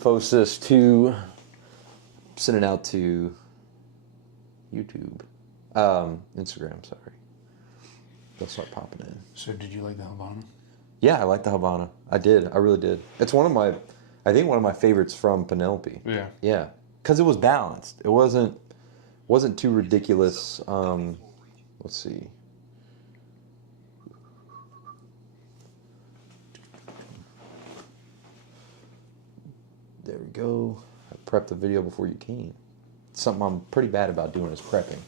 Post this to, send it out to YouTube, Instagram, sorry. They'll start popping in. So did you like the Havana? Yeah, I like the Havana. I did. I really did. It's one of my favorites from Penelope. Yeah. Yeah. Because it was balanced. It wasn't too ridiculous. Let's see. There we go. I prepped the video before you came. Something I'm pretty bad about doing is prepping.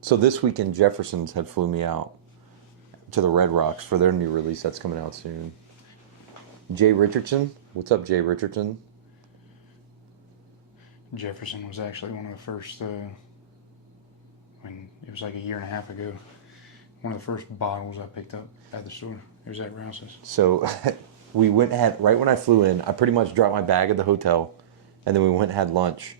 So this weekend, Jefferson's had flew me out to the Red Rocks for their new release that's coming out soon. Jay Richardson. What's up, Jay Richardson? Jefferson was actually one of the first, when it was like a year and a half ago, one of the first bottles I picked up at the store. It was at Rouse's. So we went and had, right when I flew in, I pretty much dropped my bag at the hotel, and then we went and had lunch.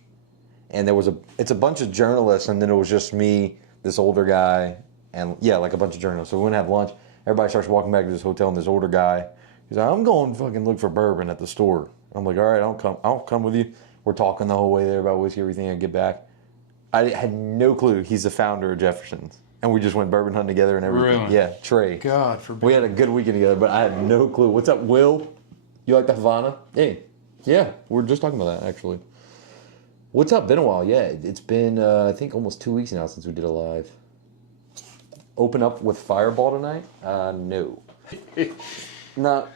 And there was it's a bunch of journalists, and then it was just me, this older guy, and yeah, like a bunch of journalists. So we went and have lunch. Everybody starts walking back to this hotel, and this older guy, he's like, I'm going to fucking look for bourbon at the store. I'm like, all right, I'll come with you. We're talking the whole way there about whiskey, everything. I get back. I had no clue he's the founder of Jefferson's. And we just went bourbon hunting together and everything. Really? Yeah, Trey. God forbid. We had a good weekend together, but I had no clue. What's up, Will? You like the Havana? Hey. Yeah, we're just talking about that, actually. What's up? Been a while. Yeah, it's been, I think, almost 2 weeks now since we did a live. Open up with Fireball tonight? No.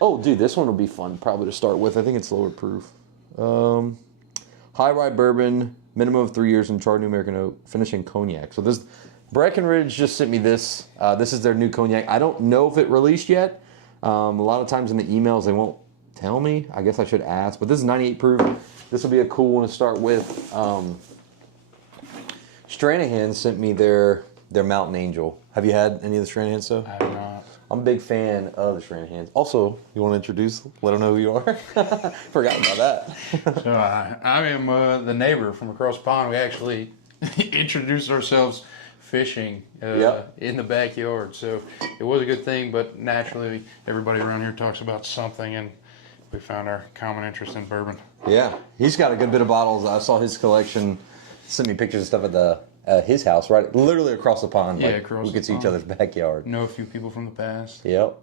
Oh, dude, this one will be fun probably to start with. I think it's lower proof. High rye bourbon, minimum of 3 years in charred New American oak, finishing cognac. So this, Breckenridge just sent me this. This is their new cognac. I don't know if it released yet. A lot of times in the emails they won't tell me. I guess I should ask. But this is 98 proof. This will be a cool one to start with. Stranahan sent me their Mountain Angel. Have you had any of the Stranahan stuff? I have not. I'm a big fan of the Stranahans. Also, you want to introduce? Let them know who you are. Forgot about that. So I am the neighbor from across the pond. We actually introduced ourselves fishing in the backyard. So it was a good thing, but naturally everybody around here talks about something, and we found our common interest in bourbon. Yeah, he's got a good bit of bottles. I saw his collection. Sent me pictures of stuff at the his house, right, literally across the pond. Yeah, like, across we could the see pond. each other's backyard. Know a few people from the past. Yep.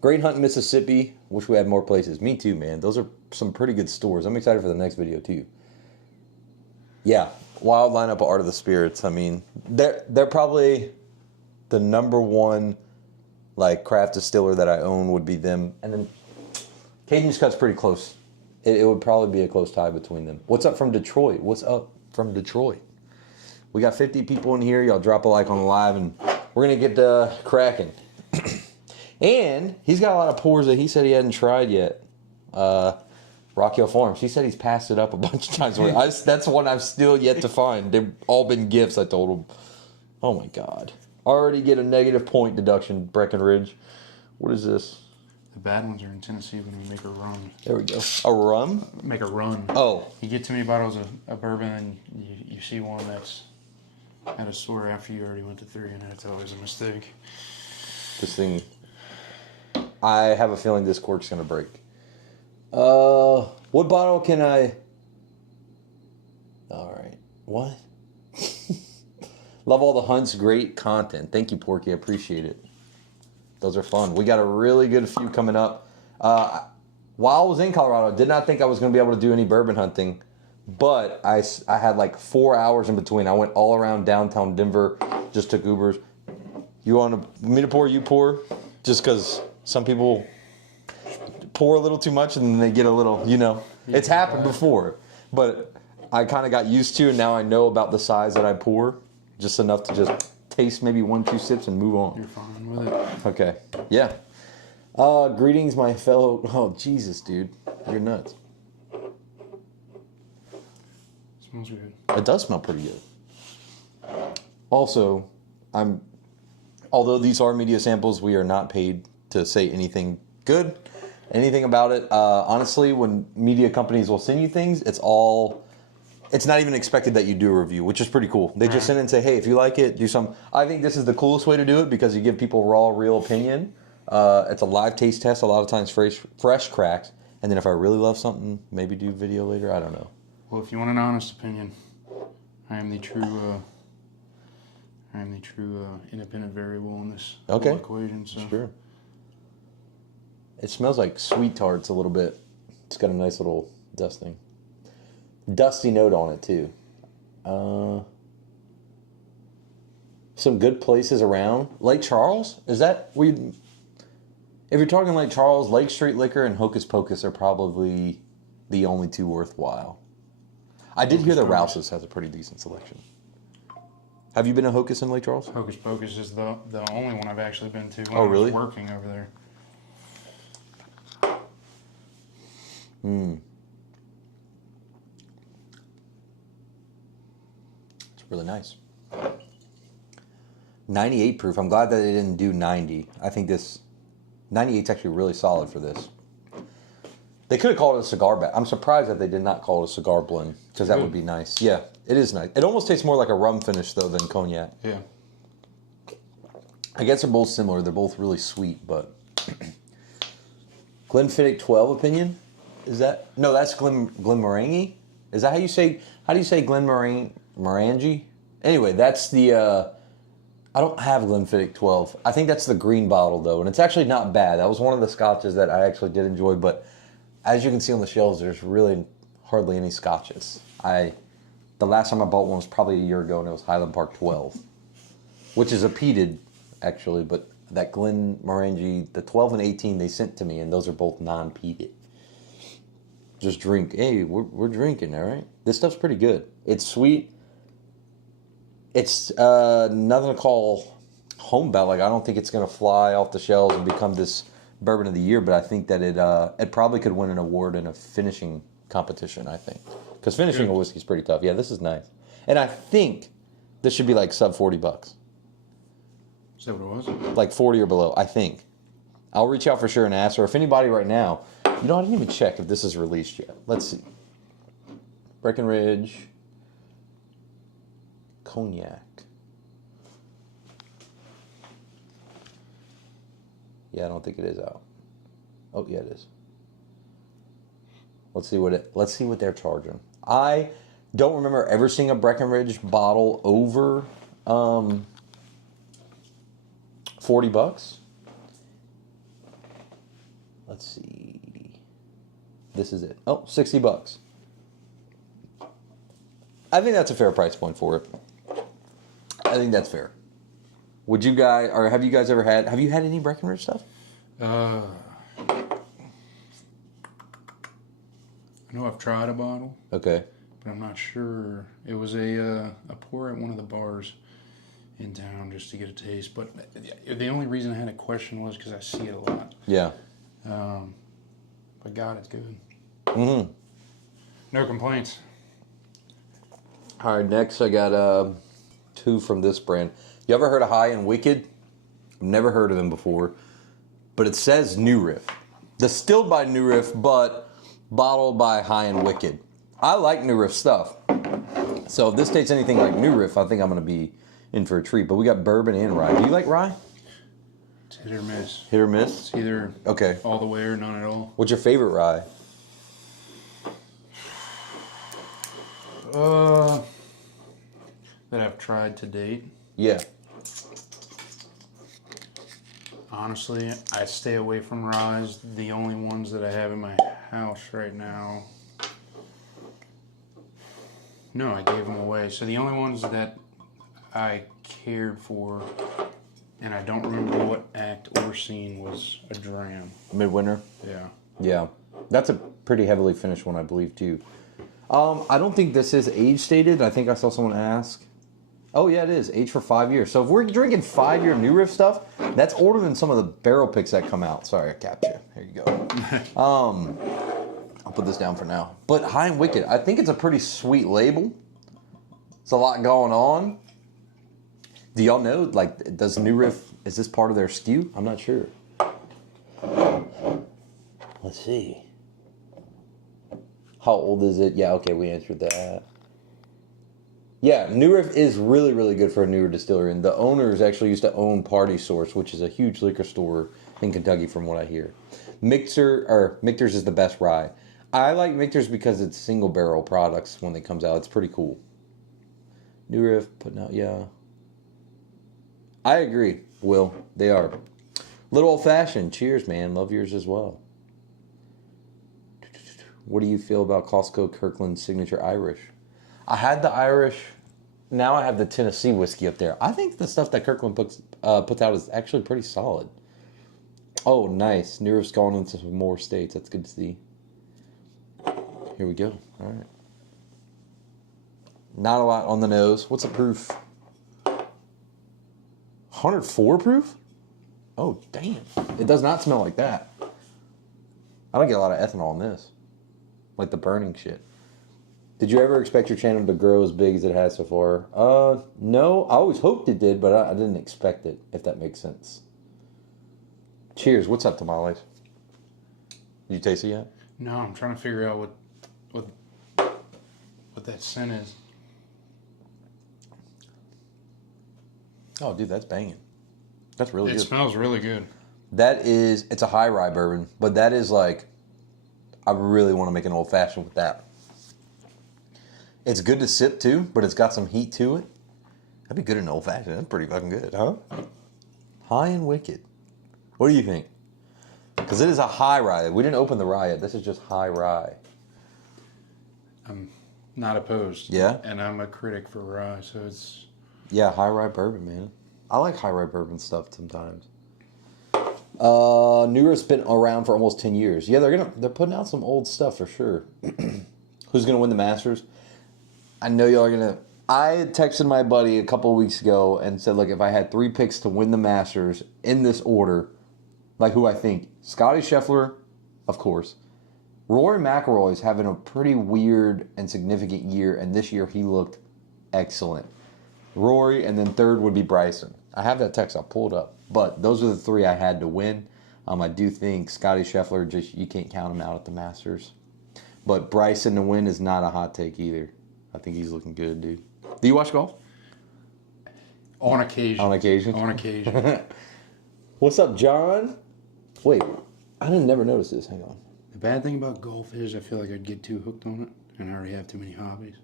Great Hunt, Mississippi. Wish we had more places. Me too, man. Those are some pretty good stores. I'm excited for the next video too. Yeah, wild lineup of Art of the Spirits. I mean, they're probably the #1 like craft distiller that I own would be them, and then Cajun's Cut's pretty close. It would probably be a close tie between them. What's up from Detroit? What's up from Detroit? We got 50 people in here. Y'all drop a like on the live, and we're going to get cracking. And he's got a lot of pours that he said he hadn't tried yet. Rock Hill Farms. He said he's passed it up a bunch of times. That's one I've still yet to find. They've all been gifts, I told him. Oh, my God. Already get a negative point deduction, Breckenridge. What is this? The bad ones are in Tennessee when we make a run. There we go. A rum? Make a run. Oh. You get too many bottles of bourbon, and you see one that's at a store after you already went to 3, and that's always a mistake. This thing, I have a feeling this cork's going to break. What bottle can I... All right. What? Love all the hunts. Great content. Thank you, Porky. I appreciate it. Those are fun. We got a really good few coming up. While I was in Colorado, I did not think I was going to be able to do any bourbon hunting, but I had like 4 hours in between. I went all around downtown Denver, just took Ubers. You want me to pour? You pour? Just because some people pour a little too much and then they get a little, it's happened before. But I kind of got used to, and now I know about the size that I pour, just enough to just taste maybe 1-2 sips and move on. You're fine with it. Okay. Yeah. Greetings, my fellow... Oh, Jesus, dude. You're nuts. Smells good. It does smell pretty good. Also, although these are media samples, we are not paid to say anything good, anything about it. Honestly, when media companies will send you things, it's not even expected that you do a review, which is pretty cool. They just send it and say, hey, if you like it, do some. I think this is the coolest way to do it because you give people raw, real opinion. It's a live taste test. A lot of times fresh cracks. And then if I really love something, maybe do video later. I don't know. Well, if you want an honest opinion, I am the true independent variable in this whole equation. So. Sure. It smells like sweet tarts a little bit. It's got a nice little dusty note on it too. Some good places around. Lake Charles? Is that we? If you're talking Lake Charles, Lake Street Liquor and Hocus Pocus are probably the only two worthwhile. I did hear that Rouse's has a pretty decent selection. Have you been to Hocus in Lake Charles? Hocus Pocus is the only one I've actually been to when Oh, I was really? working over there. It's really nice. 98 proof. I'm glad that they didn't do 90. I think this 98 is actually really solid for this. They could have called it a cigar blend. I'm surprised that they did not call it a cigar blend because that would be nice. Yeah, it is nice. It almost tastes more like a rum finish though than cognac. Yeah. I guess they're both similar. They're both really sweet, but Glenfiddich 12 opinion? Is that no? That's Glenmorangie. Is that how you say? How do you say Glenmorangie? Anyway, that's the. I don't have Glenfiddich 12. I think that's the green bottle though, and it's actually not bad. That was one of the scotches that I actually did enjoy, but as you can see on the shelves, there's really hardly any scotches. The last time I bought one was probably a year ago, and it was Highland Park 12, which is a peated actually, but that Glenmorangie, the 12 and 18 they sent to me, and those are both non-peated. Just drink. Hey, we're drinking, all right? This stuff's pretty good. It's sweet. It's nothing to call homebound. Like, I don't think it's going to fly off the shelves and become this bourbon of the year, but I think that it probably could win an award in a finishing competition, I think. Because finishing a whiskey is pretty tough. Yeah, this is nice. And I think this should be like sub $40. Is that what it was? Like 40 or below, I think. I'll reach out for sure and ask her. If anybody right now, you know, I didn't even check if this is released yet. Let's see. Breckenridge Cognac. Yeah, I don't think it is out. Oh, yeah, it is. Let's see what they're charging. I don't remember ever seeing a Breckenridge bottle over $40. Let's see. This is it. Oh, $60. I think that's a fair price point for it. I think that's fair. Would you guys, or have you guys ever have you had any Breckenridge stuff? I know I've tried a bottle. Okay. But I'm not sure. It was a pour at one of the bars in town just to get a taste. But the only reason I had a question was because I see it a lot. Yeah. But God, it's good. Mm-hmm. No complaints. All right, next I got two from this brand. You ever heard of High and Wicked? I've never heard of them before. But it says New Riff. Distilled by New Riff, but bottled by High and Wicked. I like New Riff stuff. So if this tastes anything like New Riff, I think I'm going to be in for a treat. But we got bourbon and rye. Do you like rye? It's hit or miss. Hit or miss? It's either all the way or none at all. What's your favorite rye? That I've tried to date. Yeah. Honestly, I stay away from ryes. The only ones that I have in my house right now. No, I gave them away. So the only ones that I cared for, and I don't remember what act or scene, was a dram. Midwinter? Yeah. Yeah. That's a pretty heavily finished one, I believe, too. I don't think this is age stated. I think I saw someone ask. Oh, yeah, it is. Aged for 5 years. So if we're drinking 5-year New Riff stuff, that's older than some of the barrel picks that come out. Sorry, I capped you. Here you go. I'll put this down for now. But High and Wicked, I think it's a pretty sweet label. It's a lot going on. Do y'all know, like, does New Riff, is this part of their SKU? I'm not sure. Let's see. How old is it? Yeah, okay, we answered that. Yeah, New Riff is really, really good for a newer distillery. And the owners actually used to own Party Source, which is a huge liquor store in Kentucky from what I hear. Michter's is the best rye. I like Michter's because it's single barrel products when it comes out. It's pretty cool. New Riff putting out, yeah. I agree, Will. They are. Little Old Fashioned. Cheers, man. Love yours as well. What do you feel about Costco Kirkland Signature Irish? I had the Irish. Now I have the Tennessee whiskey up there. I think the stuff that Kirkland puts out is actually pretty solid. Oh, nice. New Riff's gone into some more states. That's good to see. Here we go. All right. Not a lot on the nose. What's the proof? 104 proof? Oh, damn. It does not smell like that. I don't get a lot of ethanol in this. Like the burning shit. Did you ever expect your channel to grow as big as it has so far? No. I always hoped it did, but I didn't expect it, if that makes sense. Cheers. What's up, tamales? Did you taste it yet? No, I'm trying to figure out what that scent is. Oh, dude, that's banging. That's really good. It smells really good. It's a high rye bourbon, but that is like, I really want to make an old fashioned with that. It's good to sip too, but it's got some heat to it. That'd be good in an old fashioned. That's pretty fucking good, huh? High and wicked. What do you think? Because it is a high rye. We didn't open the rye yet. This is just high rye. I'm not opposed. Yeah? And I'm a critic for rye, so it's... Yeah, high rye bourbon, man. I like high rye bourbon stuff sometimes. New Riff's been around for almost 10 years. Yeah, they're putting out some old stuff for sure. Who's gonna win the Masters? I know y'all are gonna. I had texted my buddy a couple of weeks ago and said, look, if I had 3 picks to win the Masters in this order, like who I think, Scotty Scheffler, of course. Rory McIlroy is having a pretty weird and significant year, and this year he looked excellent. Rory, and then third would be Bryson. I have that text. I'll pull it up. But those are the 3 I had to win. I do think Scotty Scheffler, you can't count him out at the Masters. But Bryson to win is not a hot take either. I think he's looking good, dude. Do you watch golf? On occasion. On occasion? On occasion. What's up, John? Wait, I didn't never notice this. Hang on. The bad thing about golf is I feel like I'd get too hooked on it, and I already have too many hobbies.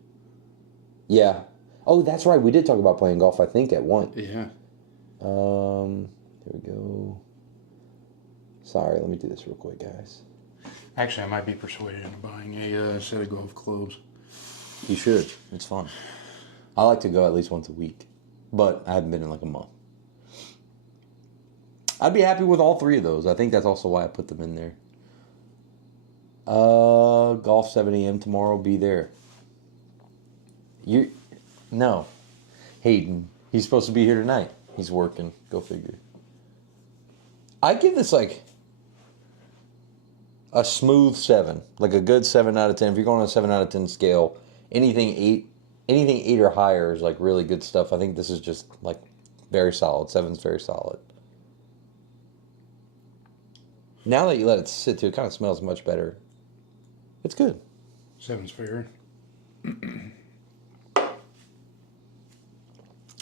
Yeah. Oh, that's right. We did talk about playing golf, I think, at one. Yeah. There we go. Sorry, let me do this real quick, guys. Actually, I might be persuaded into buying a set of golf clubs. You should. It's fun. I like to go at least once a week, but I haven't been in like a month. I'd be happy with all 3 of those. I think that's also why I put them in there. Golf 7 a.m. tomorrow. Be there. No. Hayden. He's supposed to be here tonight. He's working. Go figure. I give this like a smooth 7. Like a good 7 out of 10. If you're going on a 7 out of 10 scale, anything 8 or higher is like really good stuff. I think this is just like very solid. 7's very solid. Now that you let it sit too, it kind of smells much better. It's good. 7's fair.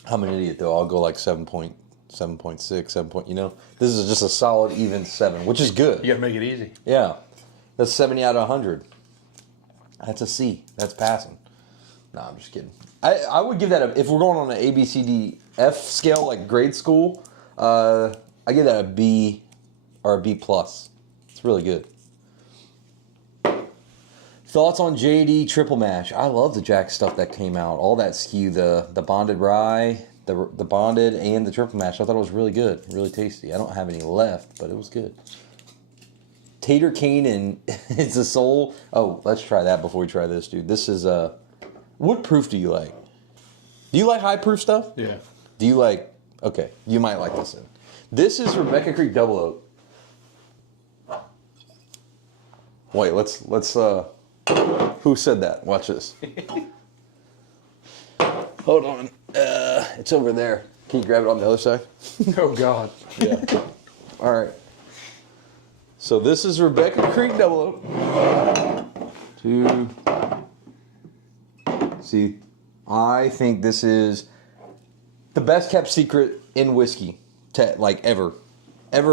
I'm an idiot though. I'll go like 7.6, 7 point. This is just a solid even 7, which is good. You gotta make it easy. Yeah, that's 70 out of 100. That's a C. That's passing. No, I'm just kidding. I would give that if we're going on an A, B, C, D, F scale like grade school. I give that a B or a B plus. It's really good. Thoughts on JD Triple Mash? I love the Jack stuff that came out. All that skew, the bonded rye, the bonded, and the Triple Mash. I thought it was really good, really tasty. I don't have any left, but it was good. Tater cane and it's a soul. Oh, let's try that before we try this, dude. This is what proof do you like? Do you like high proof stuff? Yeah. Do you like? Okay, you might like this. This is Rebecca Creek Double Oak. Wait, let's. Who said that? Watch this. Hold on. It's over there. Can you grab it on the other side? Oh, God. Yeah. All right. So this is Rebecca Creek Double Oak. 2. See, I think this is the best kept secret in whiskey, like ever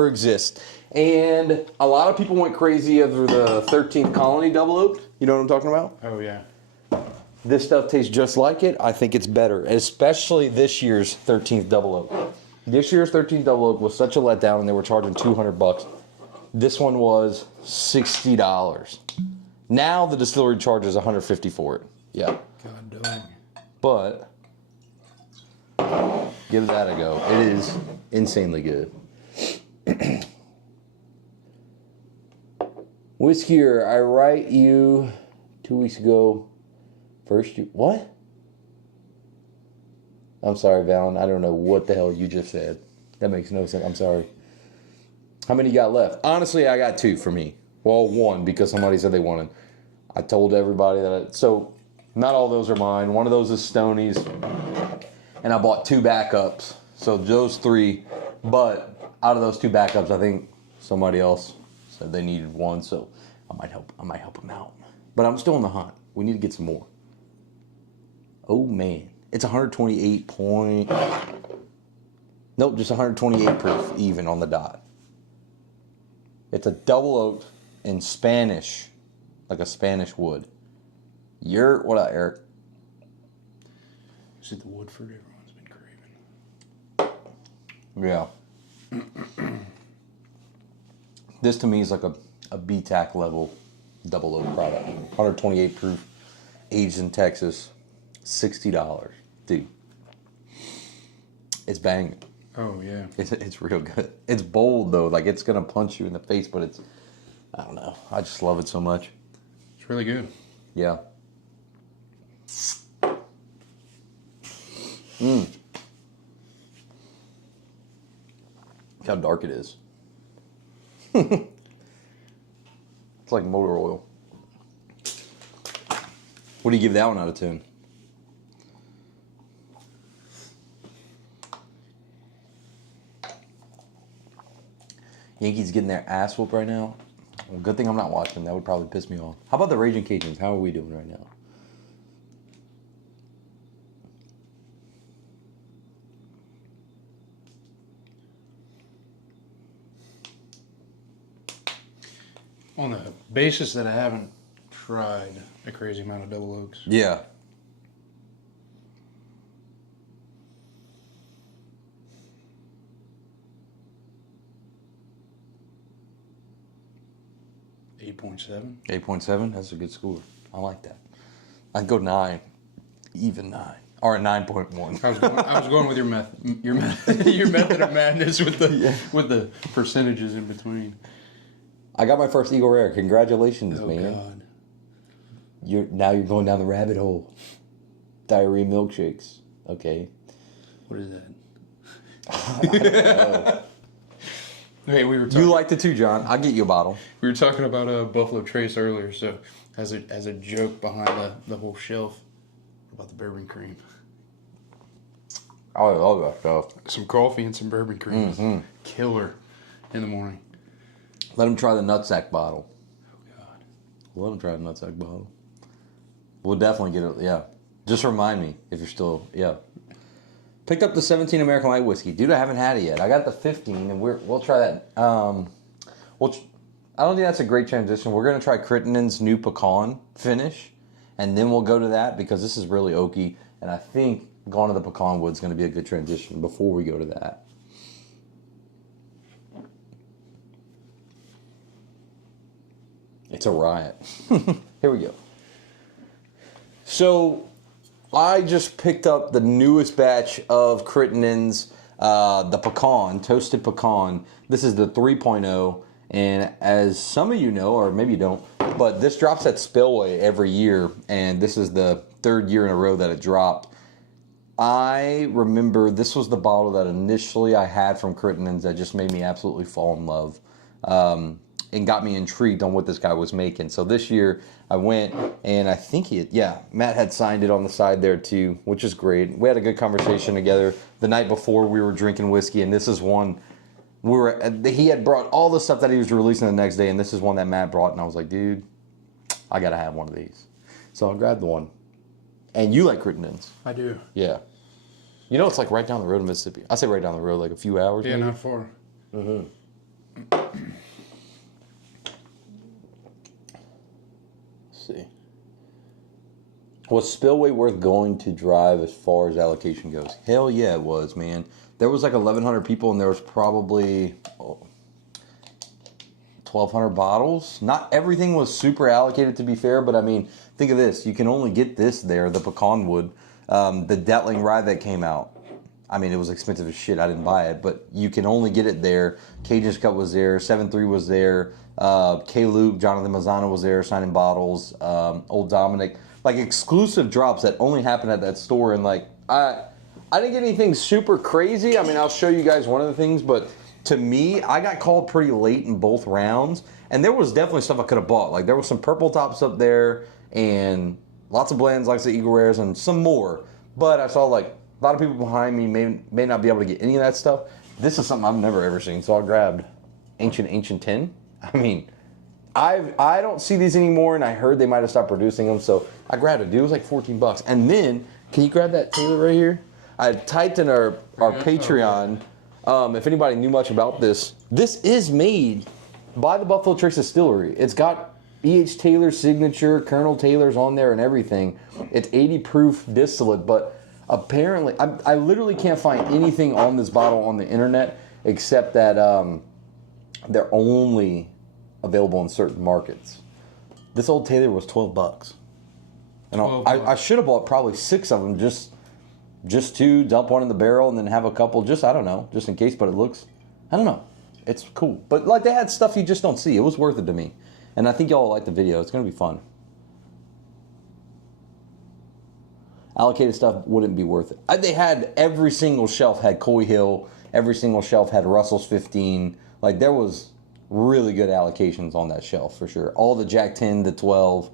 exist. And a lot of people went crazy over the 13th Colony Double Oak. You know what I'm talking about? Oh, yeah. This stuff tastes just like it. I think it's better, especially this year's 13th Double Oak. This year's 13th Double Oak was such a letdown, and they were charging $200. This one was $60. Now the distillery charges $150 for it. Yeah. God dang. But give that a go. It is insanely good. Wiskeyer, I write you 2 weeks ago. First you what? I'm sorry, Valen. I don't know what the hell you just said. That makes no sense. I'm sorry. How many you got left? Honestly, I got 2 for me. Well, 1 because somebody said they wanted. I told everybody that. So not all those are mine. One of those is Stoney's, and I bought 2 backups. So those 3. But out of those 2 backups, I think somebody else said they needed 1. So I might help them out. But I'm still in the hunt. We need to get some more. Oh man, it's 128 point. Nope, just 128 proof, even on the dot. It's a double oaked in Spanish, like a Spanish wood. What up, Eric? Is it the Woodford everyone's been craving? Yeah. This to me is like a BTAC level double oak product. 128 proof, aged in Texas, $60. Dude, it's banging. Oh, yeah. It's real good. It's bold, though. Like, it's going to punch you in the face, but it's, I don't know. I just love it so much. It's really good. Yeah. Look how dark it is. It's like motor oil. What do you give that one out of 10? Yankees getting their ass whooped right now. Well, good thing I'm not watching. That would probably piss me off. How about the Raging Cajuns? How are we doing right now? On the basis that I haven't tried a crazy amount of double oaks. Yeah. .7. 8.7. That's a good score. I like that. I'd go 9, even 9, or a 9.1. I was going with your method of madness with the percentages in between. I got my first Eagle Rare. Congratulations, Oh man. God. Now you're going down the rabbit hole. Diarrhea milkshakes. Okay. What is that? I don't know. Okay, we were talking. You liked it too, John. I'll get you a bottle. We were talking about Buffalo Trace earlier, so as a joke behind the whole shelf, what about the bourbon cream? I love that stuff. Some coffee and some bourbon cream. Mm-hmm. Killer in the morning. Let him try the nutsack bottle. Oh God. Let him try the nutsack bottle. We'll definitely get it. Yeah. Just remind me if you're still. Yeah. Picked up the 17 American Light Whiskey. Dude, I haven't had it yet. I got the 15, and we'll try that. I don't think that's a great transition. We're going to try Crittenden's new pecan finish, and then we'll go to that because this is really oaky, and I think going to the pecan wood is going to be a good transition before we go to that. It's a riot. Here we go. So I just picked up the newest batch of Crittenden's, the pecan, toasted pecan. This is the 3.0, and as some of you know, or maybe you don't, but this drops at Spillway every year, and this is the 3rd year in a row that it dropped. I remember this was the bottle that initially I had from Crittenden's that just made me absolutely fall in love. And got me intrigued on what this guy was making. So this year I went and I think Matt had signed it on the side there too, which is great. We had a good conversation together the night before we were drinking whiskey, and this is one he had brought all the stuff that he was releasing the next day, and this is one that Matt brought, and I was like, dude, I gotta have one of these. So I grabbed the one. And you like Crittenden's. I do. Yeah. You know, it's like right down the road in Mississippi. I say right down the road, like a few hours. Yeah, maybe? not far. Mm-hmm. Let's see. Was Spillway worth going to drive as far as allocation goes? Hell yeah, it was, man. There was like 1,100 people, and there was probably 1,200 bottles. Not everything was super allocated, to be fair, but I mean, think of this. You can only get this there, the pecan wood. The Detling rye that came out. I mean, it was expensive as shit. I didn't buy it, but you can only get it there. Cajun's Cut was there. 7-3 was there. K-Luke, Jonathan Mazzano was there signing bottles. Old Dominic. Like exclusive drops that only happen at that store. And like, I didn't get anything super crazy. I mean, I'll show you guys one of the things, but to me, I got called pretty late in both rounds. And there was definitely stuff I could have bought. Like there was some purple tops up there and lots of blends like the Eagle Rares and some more. But I saw like a lot of people behind me may not be able to get any of that stuff. This is something I've never ever seen. So I grabbed Ancient 10. I mean, I don't see these anymore, and I heard they might have stopped producing them, so I grabbed it. Dude, it was like $14. And then, can you grab that Taylor right here? I typed in our Patreon, if anybody knew much about this. This is made by the Buffalo Trace Distillery. It's got E.H. Taylor's signature, Colonel Taylor's on there and everything. It's 80 proof distillate, but apparently, I literally can't find anything on this bottle on the internet except that they're only available in certain markets. This Old Taylor was $12. And I should have bought probably 6 of them just to dump one in the barrel and then have a couple, just, I don't know, just in case, but it looks, I don't know. It's cool. But like they had stuff you just don't see. It was worth it to me. And I think y'all like the video. It's going to be fun. Allocated stuff wouldn't be worth it. They had every single shelf had Coy Hill. Every single shelf had Russell's 15. Like there was really good allocations on that shelf for sure. All the Jack 10 to 12.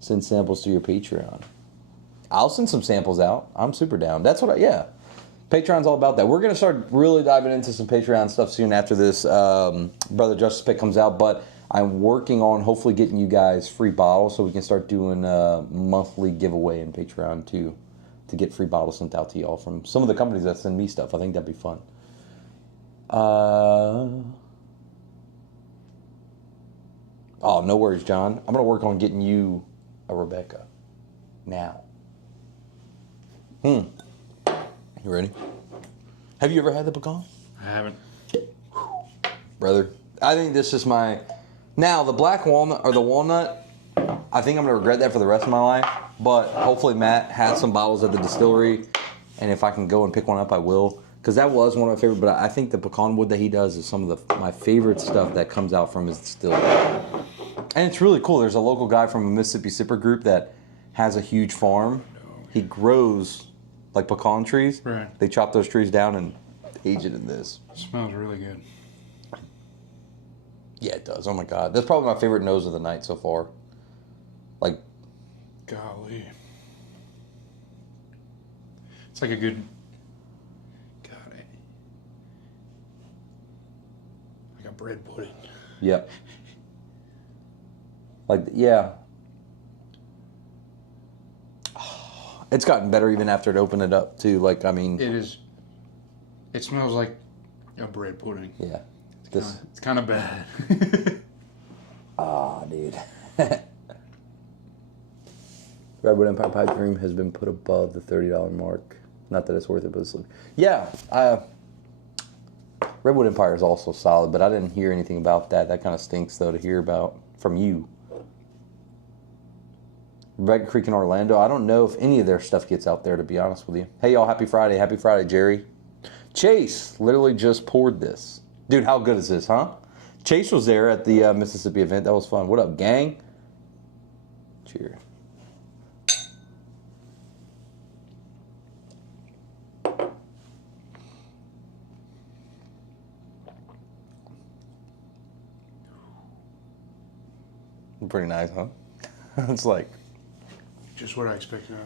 Send samples to your Patreon. I'll send some samples out. I'm super down. That's what yeah. Patreon's all about that. We're going to start really diving into some Patreon stuff soon after this Brother Justice pick comes out, but I'm working on hopefully getting you guys free bottles so we can start doing a monthly giveaway in Patreon too, to get free bottles sent out to y'all from some of the companies that send me stuff. I think that'd be fun. Oh, no worries, John. I'm going to work on getting you a Rebecca now. You ready? Have you ever had the pecan? I haven't. Brother, I think this is my... Now, the black walnut, or the walnut, I think I'm going to regret that for the rest of my life. But hopefully Matt has some bottles at the distillery. And if I can go and pick one up, I will. Because that was one of my favorite. But I think the pecan wood that he does is some of my favorite stuff that comes out from his distillery. And it's really cool. There's a local guy from a Mississippi Sipper group that has a huge farm. He grows like pecan trees. Right. They chop those trees down and age it in this. It smells really good. Yeah, it does. Oh my God. That's probably my favorite nose of the night so far. Like, golly. It's like a good, like a bread pudding. yep. Like, yeah. It's gotten better even after it opened it up too. Like, I mean. It is. It smells like a bread pudding. Yeah. It's kind of bad. Dude. Redwood Empire Pipe Dream has been put above the $30 mark. Not that it's worth it, but it's... Yeah. Redwood Empire is also solid, but I didn't hear anything about that. That kind of stinks, though, to hear about from you. Rebecca Creek in Orlando. I don't know if any of their stuff gets out there, to be honest with you. Hey, y'all. Happy Friday. Happy Friday, Jerry. Chase literally just poured this. Dude, how good is this, huh? Chase was there at the Mississippi event. That was fun. What up, gang? Cheers. Pretty nice, huh? It's like... Just what I expected out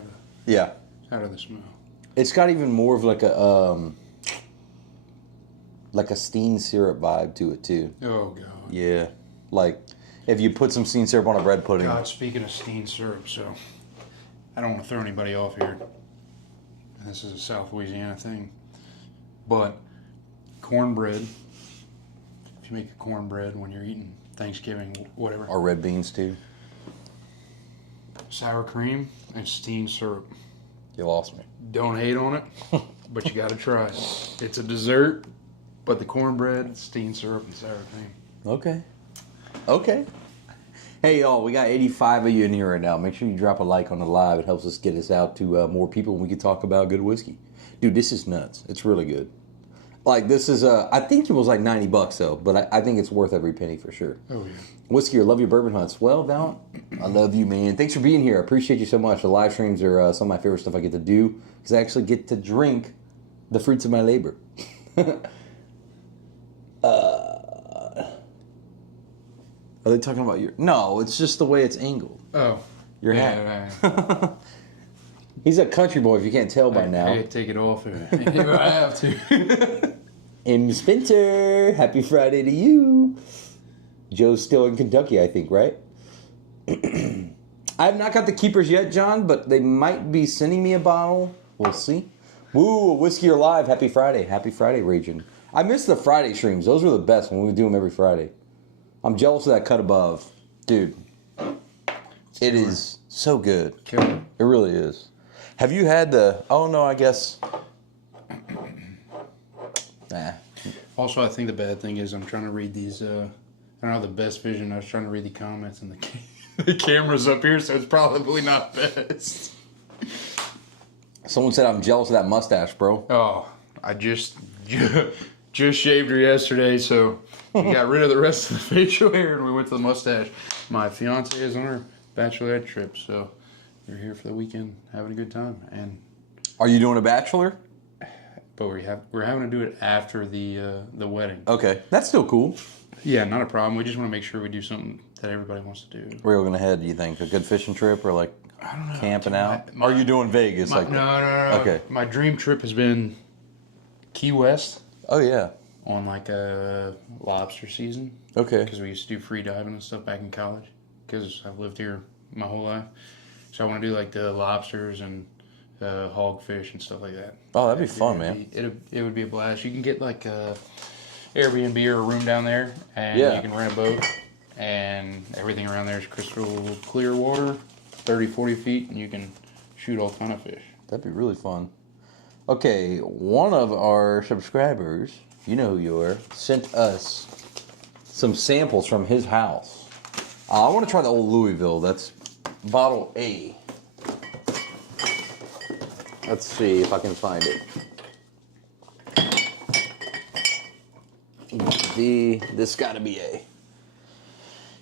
of the smell. It's got even more of like a steen syrup vibe to it too. Oh God. Yeah, like if you put some steamed syrup on a bread pudding. God, speaking of steamed syrup, so I don't want to throw anybody off here. This is a South Louisiana thing. But cornbread, if you make a cornbread when you're eating Thanksgiving, whatever. Or red beans too. Sour cream and steamed syrup. You lost me. Don't hate on it, but you got to try it. It's a dessert, but the cornbread, steamed syrup, and sour cream. Okay. Okay. Hey, y'all, we got 85 of you in here right now. Make sure you drop a like on the live. It helps us get us out to more people and we can talk about good whiskey. Dude, this is nuts. It's really good. Like, this is, I think it was like $90 though, but I think it's worth every penny for sure. Oh, yeah. Wiskeyer, love your bourbon hunts. Well, Val, I love you, man. Thanks for being here. I appreciate you so much. The live streams are some of my favorite stuff I get to do because I actually get to drink the fruits of my labor. Are they talking about your... No, it's just the way it's angled. Oh. Your hat. Yeah. He's a country boy if you can't tell by now. I can't take it off. I have to. M. Spencer, happy Friday to you. Joe's still in Kentucky, I think, right? I have not got the keepers yet, John, but they might be sending me a bottle. We'll see. Woo, Whiskey or Live. Happy Friday. Happy Friday, Raging. I miss the Friday streams. Those were the best when we would do them every Friday. I'm jealous of that cut above. Dude, it is so good. Killer. It really is. Have you had the... Oh, no, I guess... Nah. Also, I think the bad thing is I'm trying to read these... I don't have the best vision. I was trying to read the comments and the camera's up here, so it's probably not best. Someone said I'm jealous of that mustache, bro. Oh, I just shaved her yesterday, so we got rid of the rest of the facial hair and we went to the mustache. My fiance is on her bachelorette trip, so we're here for the weekend having a good time. And Are you doing a bachelor? but we're having to do it after the wedding. Okay, that's still cool. Yeah, not a problem. We just want to make sure we do something that everybody wants to do. Where are you going to head, do you think? A good fishing trip or like I don't know. camping out? Or are you doing Vegas? No. Okay. My dream trip has been Key West Oh, yeah. on like a lobster season. Okay. Because we used to do free diving and stuff back in college. Because I've lived here my whole life. So I want to do like the lobsters and hogfish and stuff like that. Oh, that'd be fun, man. It would be a blast. You can get like a Airbnb or a room down there, and Yeah. you can rent a boat, and everything around there is crystal clear water, 30, 40 feet, and you can shoot all kind of fish. That'd be really fun. Okay, one of our subscribers, you know who you are, sent us some samples from his house. I want to try the old Louisville. That's bottle A. Let's see if I can find it. This gotta be A.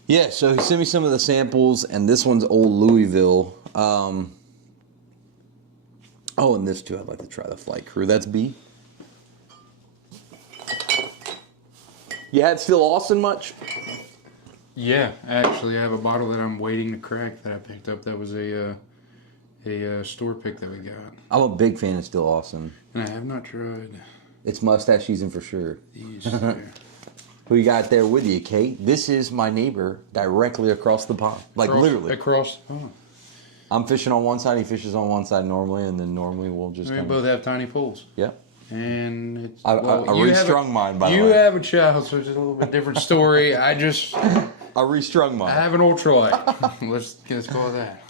Yeah, so he sent me some of the samples, and this one's old Louisville. Oh, and this too, I'd like to try the Flight Crew. That's B. You had Still Austin much? Yeah, actually, I have a bottle that I'm waiting to crack that I picked up. That was a store pick that we got. I'm a big fan of Still Austin. And I have not tried It's mustache season for sure. these here. Who you got there with you, Kate? This is my neighbor directly across the pond. Like literally. Across. Oh. I'm fishing on one side, he fishes on one side normally, and then normally we'll just We kind both have tiny pools. Yeah. And it's... I you restrung mine, by the way. You have a child, so it's a little bit different story. I restrung mine. have an ultralight. Let's call it that.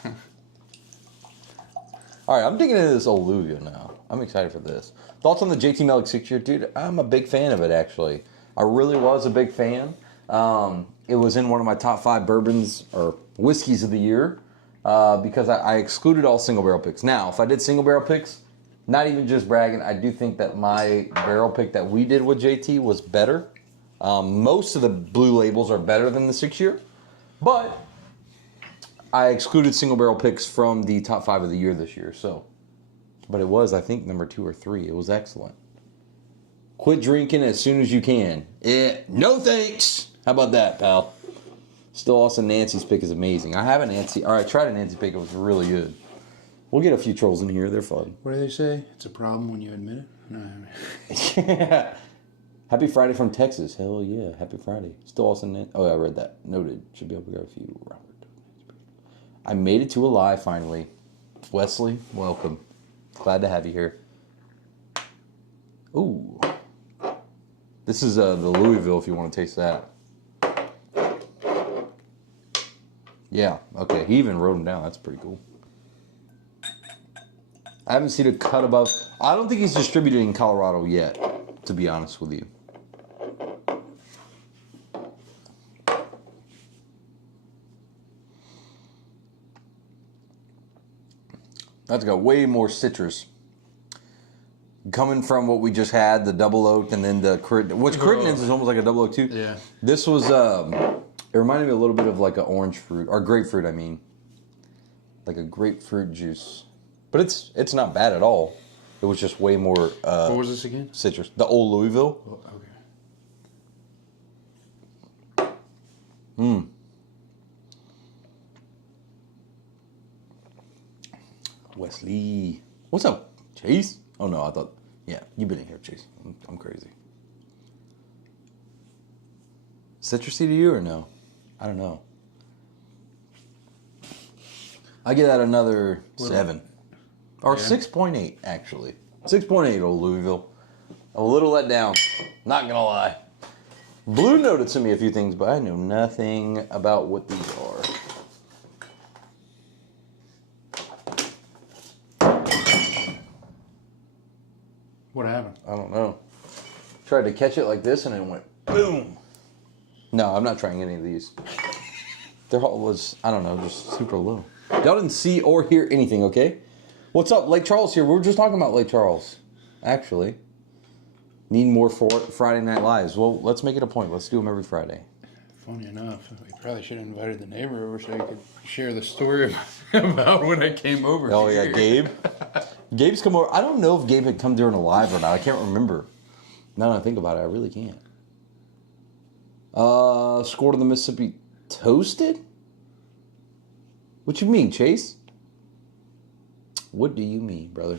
All right, I'm digging into this old Louisville now. I'm excited for this. Thoughts on the JT Meleck 6-year? Dude, I'm a big fan of it, actually. I really was a big fan. It was in one of my top 5 bourbons or whiskeys of the year because I excluded all single barrel picks. Now, if I did single barrel picks, not even just bragging, I do think that my barrel pick that we did with JT was better. Most of the blue labels are better than the 6-year, but I excluded single barrel picks from the top 5 of the year this year. But it was, I think, number 2 or 3. It was excellent. Quit drinking as soon as you can. No thanks. How about that, pal? Still Austin Nancy's pick is amazing. I have a Nancy. All right, I tried a Nancy pick. It was really good. We'll get a few trolls in here. They're fun. What do they say? It's a problem when you admit it? No, I mean... Happy Friday from Texas. Hell yeah. Happy Friday. Still awesome. Oh, yeah, I read that. Noted. Should be able to grab a few. Robert. I made it to a live finally. Wesley, welcome. Glad to have you here. Ooh. This is the Louisville if you want to taste that. Yeah, okay. He even wrote them down. That's pretty cool. I haven't seen a cut above. I don't think he's distributed in Colorado yet, to be honest with you. That's got way more citrus. Coming from what we just had, the double oak, and then the which Crittenden's is almost like a double oak too. Yeah. This was it reminded me a little bit of like an orange fruit or grapefruit. I mean, like a grapefruit juice, but it's not bad at all. It was just way more. What was this again? Citrus. The old Louisville. Oh, okay. Wesley, what's up, Chase? Oh no, I thought. Yeah, you've been in here, Chase. I'm crazy. Citrusy to you or no? I don't know. I give that another 7. Or 6.8, actually. 6.8, old Louisville. A little let down. Not gonna lie. Blue noted to me a few things, but I know nothing about what these are. What happened? I don't know. Tried to catch it like this and it went boom. No, I'm not trying any of these. Their hull was, I don't know, just super low. Y'all didn't see or hear anything, okay? What's up? Lake Charles here. We were just talking about Lake Charles, actually. Need more for Friday Night Lives. Well, let's make it a point. Let's do them every Friday. Funny enough, we probably should have invited the neighbor over so he could share the story about when I came over. Oh, yeah, Gabe. Gabe's come over. I don't know if Gabe had come during a live or not. I can't remember. Now that I think about it, I really can't. Scored on the Mississippi toasted? What you mean, Chase? What do you mean, brother?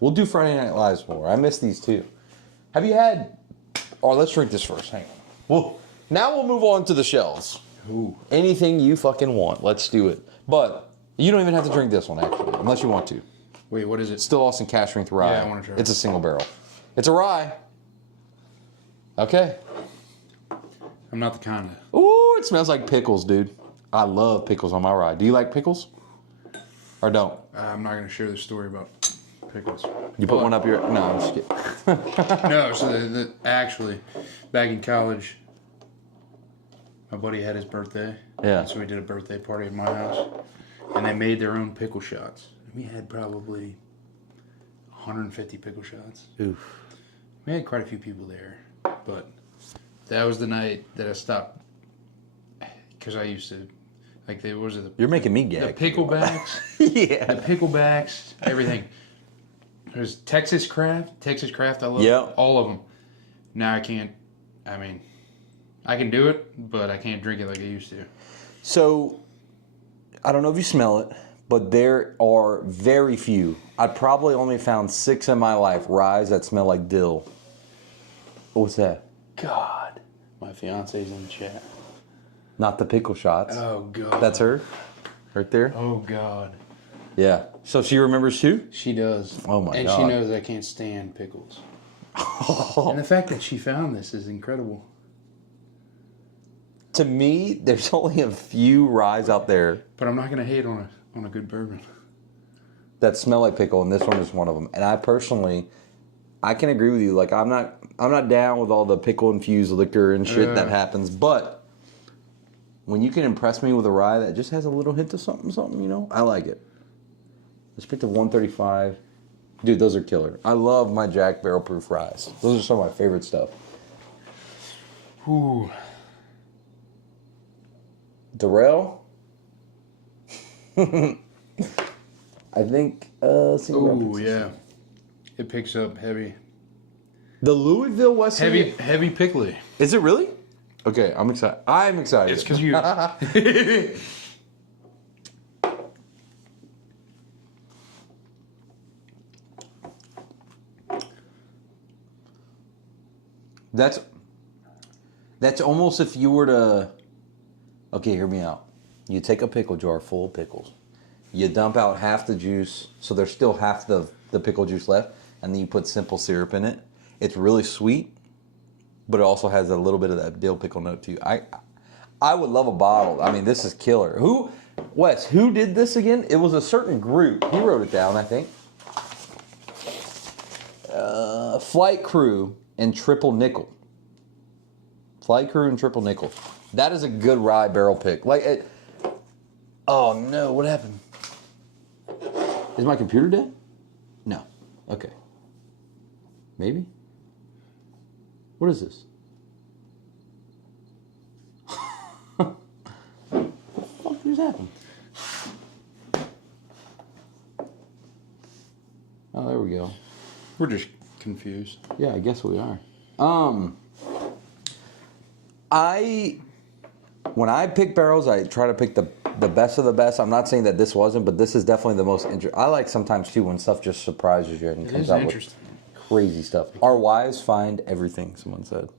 We'll do Friday Night Lives more. I miss these too. Have you had... Oh, let's drink this first. Hang on. Well, now we'll move on to the shells. Ooh. Anything you fucking want. Let's do it. But you don't even have to drink this one, actually, unless you want to. Wait, what is it? Still Austin Cash Strength Rye. Yeah, I want to try it. It's a single barrel. It's a rye. Okay. I'm not the kind of... Ooh, it smells like pickles, dude. I love pickles on my rye. Do you like pickles? Or don't? I'm not going to share the story about pickles. You put one up your... No, I'm just kidding. No, so actually, back in college, my buddy had his birthday. Yeah. And so we did a birthday party at my house. And they made their own pickle shots. We had probably 150 pickle shots. Oof. We had quite a few people there. But that was the night that I stopped. Because I used to... Like, what was it? You're making me gag. The picklebacks. Yeah. The picklebacks. Everything. There's Texas Craft. I love all of them. Now I can't... I mean... I can do it, but I can't drink it like I used to. So, I don't know if you smell it, but there are very few. I probably only found 6 in my life ryes that smell like dill. What's that? God. My fiance's in the chat. Not the pickle shots. Oh, God. That's her? Right there? Oh, God. Yeah. So she remembers too? She does. Oh, my God. And she knows I can't stand pickles. And the fact that she found this is incredible. To me, there's only a few ryes out there But I'm not going to hate on a good bourbon. that smell like pickle, and this one is one of them. And I personally, I can agree with you. Like, I'm not down with all the pickle infused liquor and shit that happens. But when you can impress me with a rye that just has a little hint of something, you know, I like it. Let's pick the 135. Dude, those are killer. I love my Jack barrel proof ryes. Those are some of my favorite stuff. Ooh. Darrell? I think Ooh, yeah. It picks up heavy. The Louisville West Heavy pickly. Is it really? Okay, I'm excited. I'm excited. It's because you... That's almost if you were to... Okay, hear me out. You take a pickle jar full of pickles. You dump out half the juice, so there's still half the pickle juice left, and then you put simple syrup in it. It's really sweet, but it also has a little bit of that dill pickle note too. I would love a bottle. I mean, this is killer. Wes, who did this again? It was a certain group. He wrote it down, I think. Flight Crew and Triple Nickel. Flight Crew and Triple Nickel. That is a good rye barrel pick. Oh no, what happened? Is my computer dead? No. Okay. Maybe? What is this? What the fuck just happened? Oh, there we go. We're just confused. Yeah, I guess we are. When I pick barrels, I try to pick the best of the best. I'm not saying that this wasn't, but this is definitely the most interesting. I like sometimes too when stuff just surprises you and comes out with crazy stuff. Our wives find everything, someone said.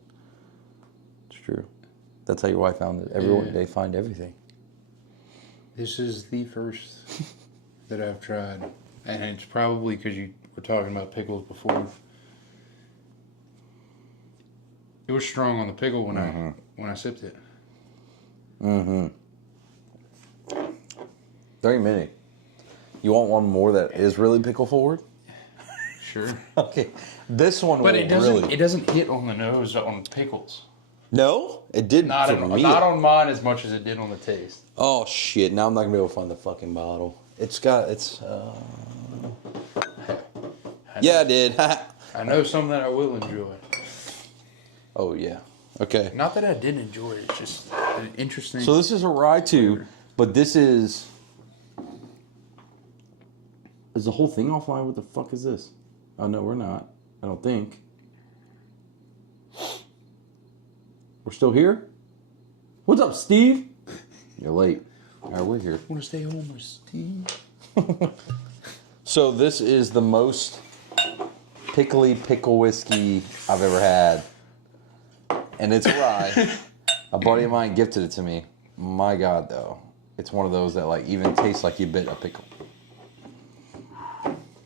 It's true. That's how your wife found it. Everyone, they find everything. This is the first that I've tried. And it's probably because you were talking about pickles before. It was strong on the pickle when I sipped it. Mm-hmm. Very many. You want one more that is really pickle forward? Sure. Okay. This one but it doesn't hit on the nose on pickles. No? It didn't. Not on mine as much as it did on the taste. Oh shit, now I'm not gonna be able to find the fucking bottle. Yeah, I did. I know some that I will enjoy. Oh yeah. Okay. Not that I didn't enjoy it, it's just an interesting. So this is a rye too, but this is... Is the whole thing offline? What the fuck is this? Oh no, we're not. I don't think. We're still here? What's up, Steve? You're late. Alright, we're here. I want to stay home with Steve. So this is the most pickly pickle whiskey I've ever had. And it's rye. A buddy of mine gifted it to me. My God, though. It's one of those that like even tastes like you bit a pickle.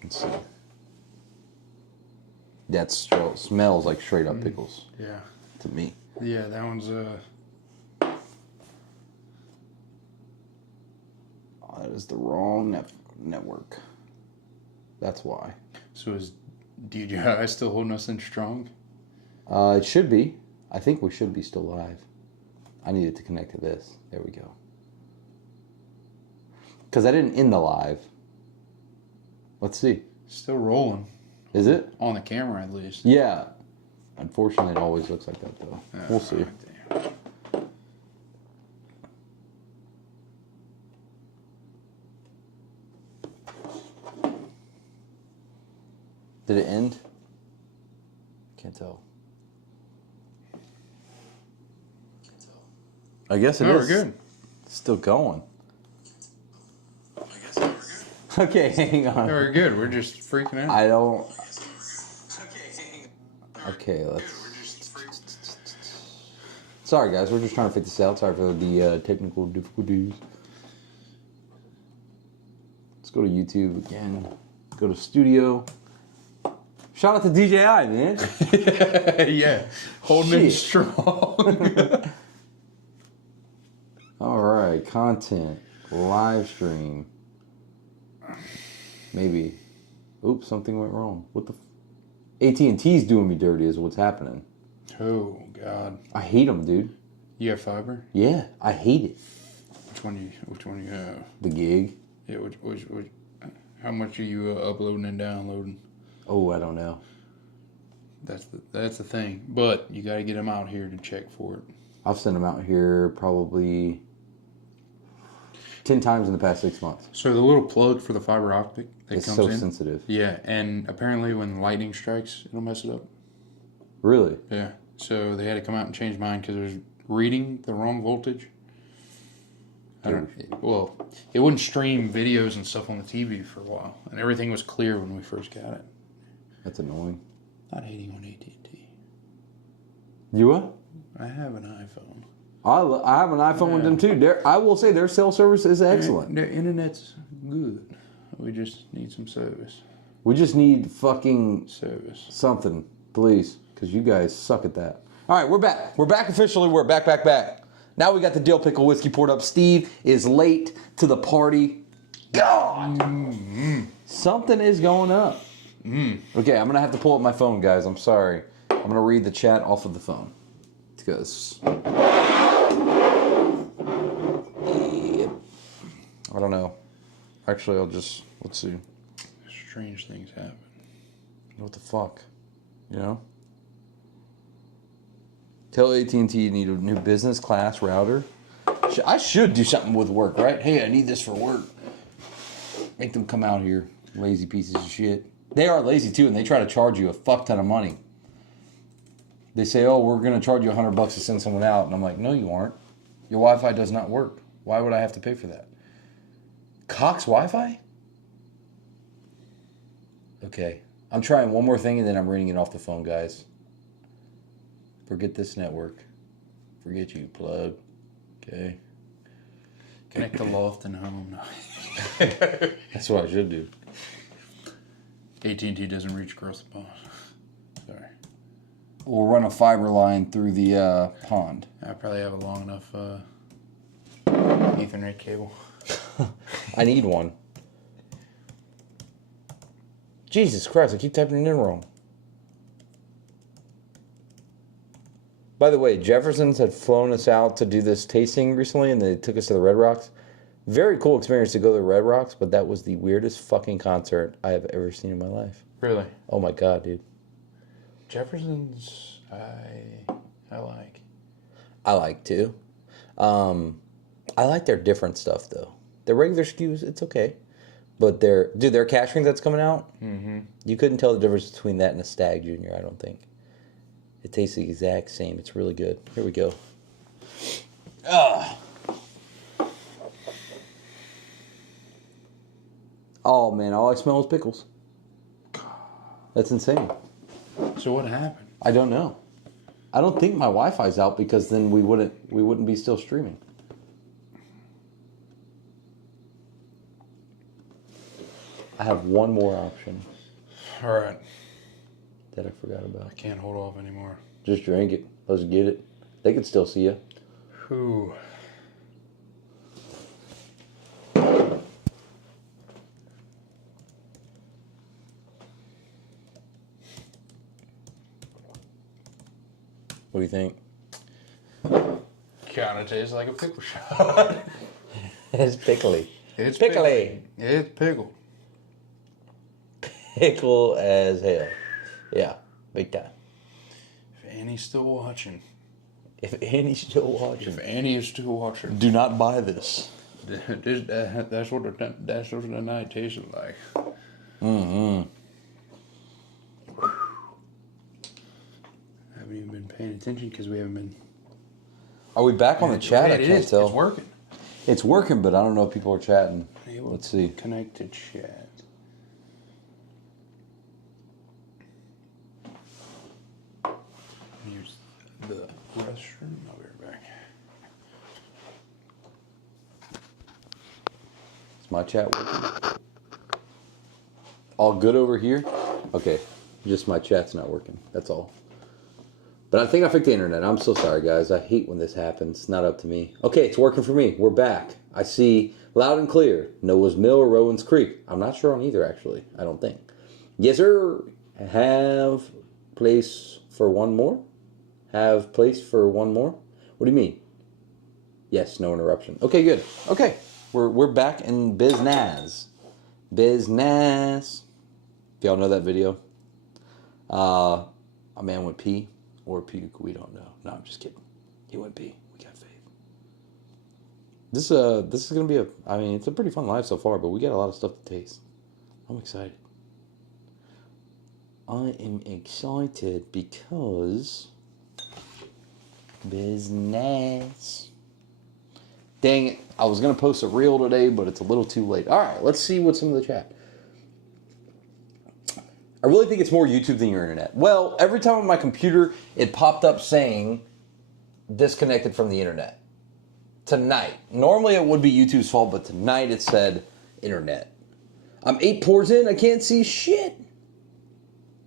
Let's see. That smells like straight up pickles. Yeah. To me. Yeah, that one's Oh, that is the wrong network. That's why. So is DJI still holding us in strong? It should be. I think we should be still live. I needed to connect to this. There we go. Because I didn't end the live. Let's see. Still rolling. Is it? On the camera, at least. Yeah. Unfortunately, it always looks like that, though. We'll see. Damn. Did it end? Can't tell. I guess it is. We're good. Still going. Okay, hang on. We're good. We're just freaking out. I don't... Okay, let's... Sorry, guys. We're just trying to figure this out. Sorry for the technical difficulties. Let's go to YouTube again. Go to studio. Shout out to DJI, man. Yeah. Holding it strong. All right. Content. Live stream. Maybe. Oops, something went wrong. What the... AT&T's doing me dirty is what's happening. Oh, God. I hate them, dude. You have fiber? Yeah, I hate it. Which one you have? The gig. Yeah, which how much are you uploading and downloading? Oh, I don't know. That's the thing. But you got to get them out here to check for it. I've sent them out here probably 10 times in the past 6 months. So the little plug for the fiber optic that It's comes so in. sensitive. Yeah, and apparently when lightning strikes, it'll mess it up. Really? Yeah. So they had to come out and change mine because it was reading the wrong voltage. It wouldn't stream videos and stuff on the TV for a while, and everything was clear when we first got it. That's annoying. Not hating on AT&T. You what? I have an iPhone. I have an iPhone with them too. I will say their cell service is excellent. Their internet's good. We just need some service. We just need fucking Service. something, please, because you guys suck at that. All right, we're back. We're back officially. We're back. Now we got the dill pickle whiskey poured up. Steve is late to the party. God! Something is going up. Okay, I'm going to have to pull up my phone, guys. I'm sorry. I'm going to read the chat off of the phone. Because... I don't know. Actually, let's see. Strange things happen. What the fuck? You know? Tell AT&T you need a new business class router. I should do something with work, right? Hey, I need this for work. Make them come out here. Lazy pieces of shit. They are lazy too, and they try to charge you a fuck ton of money. They say, oh, we're going to charge you $100 to send someone out. And I'm like, no, you aren't. Your Wi-Fi does not work. Why would I have to pay for that? Cox Wi-Fi? Okay. I'm trying one more thing, and then I'm reading it off the phone, guys. Forget this network. Forget you, plug. Okay. Connect to loft and home. That's what I should do. AT&T doesn't reach across the pond. Sorry. We'll run a fiber line through the pond. I probably have a long enough Ethernet cable. I need one. Jesus Christ, I keep typing it in wrong. By the way, Jefferson's had flown us out to do this tasting recently, and they took us to the Red Rocks. Very cool experience to go to the Red Rocks, but that was the weirdest fucking concert I have ever seen in my life. Really? Oh my God, dude. Jefferson's, I like. I like too. I like their different stuff though. Their regular SKUs, it's okay. But their cash ring that's coming out, you couldn't tell the difference between that and a Stag Junior, I don't think. It tastes the exact same. It's really good. Here we go. Oh man, all I smell is pickles. That's insane. So what happened? I don't know. I don't think my Wi-Fi's out because then we wouldn't be still streaming. I have one more option. All right. That I forgot about. I can't hold off anymore. Just drink it. Let's get it. They can still see you. Whew. What do you think? Kind of tastes like a pickle shot. It's pickly. It's pickly. It's pickled. Pickle as hell. Yeah, big time. If Annie's still watching. If Annie's still watching. If Annie is still watching. Do not buy this. That's what the night tasted like. Mm-hmm. I haven't even been paying attention because we haven't been. Are we back on the chat? I can't tell. It's working. It's working, but I don't know if people are chatting. Let's see. Connect to chat. Use the restroom. I'll be right back. Is my chat working? All good over here? Okay. Just my chat's not working. That's all. But I think I fixed the internet. I'm so sorry, guys. I hate when this happens. It's not up to me. Okay, it's working for me. We're back. I see loud and clear. Noah's Mill or Rowan's Creek. I'm not sure on either, actually. I don't think. Yes, sir. Have place for one more? Have place for one more? What do you mean? Yes, no interruption. Okay, good. Okay. We're back in business. Business. If y'all know that video. A man went pee. Or puke, we don't know. No, I'm just kidding. He went pee. We got faith. This is gonna be it's a pretty fun live so far, but we got a lot of stuff to taste. I'm excited. I am excited because business. Dang it. I was gonna post a reel today, but it's a little too late. Alright, let's see what's in the chat. I really think it's more YouTube than your internet. Well, every time on my computer, it popped up saying disconnected from the internet. Tonight. Normally it would be YouTube's fault, but tonight it said internet. I'm 8 pours in, I can't see shit.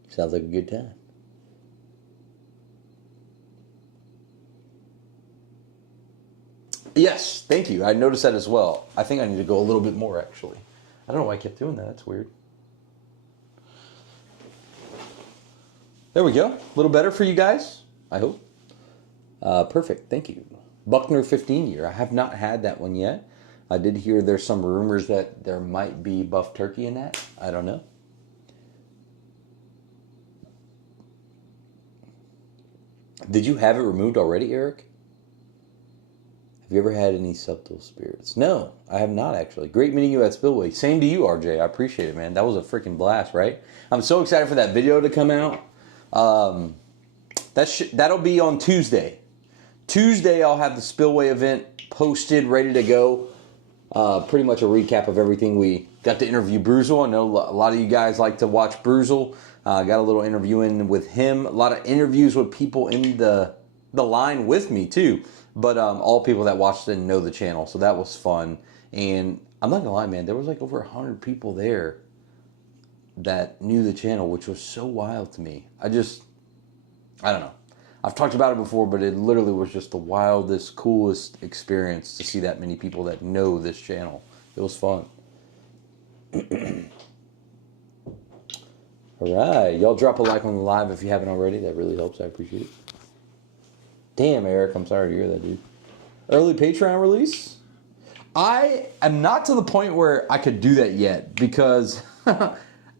Sounds like a good time. Yes, thank you. I noticed that as well. I think I need to go a little bit more, actually. I don't know why I kept doing that. That's weird. There we go. A little better for you guys, I hope. Perfect. Thank you. Buckner 15 year. I have not had that one yet. I did hear there's some rumors that there might be buff turkey in that. I don't know. Did you have it removed already, Eric? Have you ever had any subtle spirits? No, I have not actually. Great meeting you at Spillway. Same to you, RJ. I appreciate it, man. That was a freaking blast, right? I'm so excited for that video to come out. That'll be on Tuesday. Tuesday, I'll have the Spillway event posted, ready to go. Pretty much a recap of everything. We got to interview Bruzel. I know a lot of you guys like to watch Bruzel. Got a little interview in with him. A lot of interviews with people in the line with me, too. But all people that watched and know the channel. So that was fun. And I'm not going to lie, man. There was like over 100 people there that knew the channel, which was so wild to me. I don't know. I've talked about it before, but it literally was just the wildest, coolest experience to see that many people that know this channel. It was fun. All right. Y'all drop a like on the live if you haven't already. That really helps. I appreciate it. Damn, Eric. I'm sorry to hear that, dude. Early Patreon release? I am not to the point where I could do that yet because I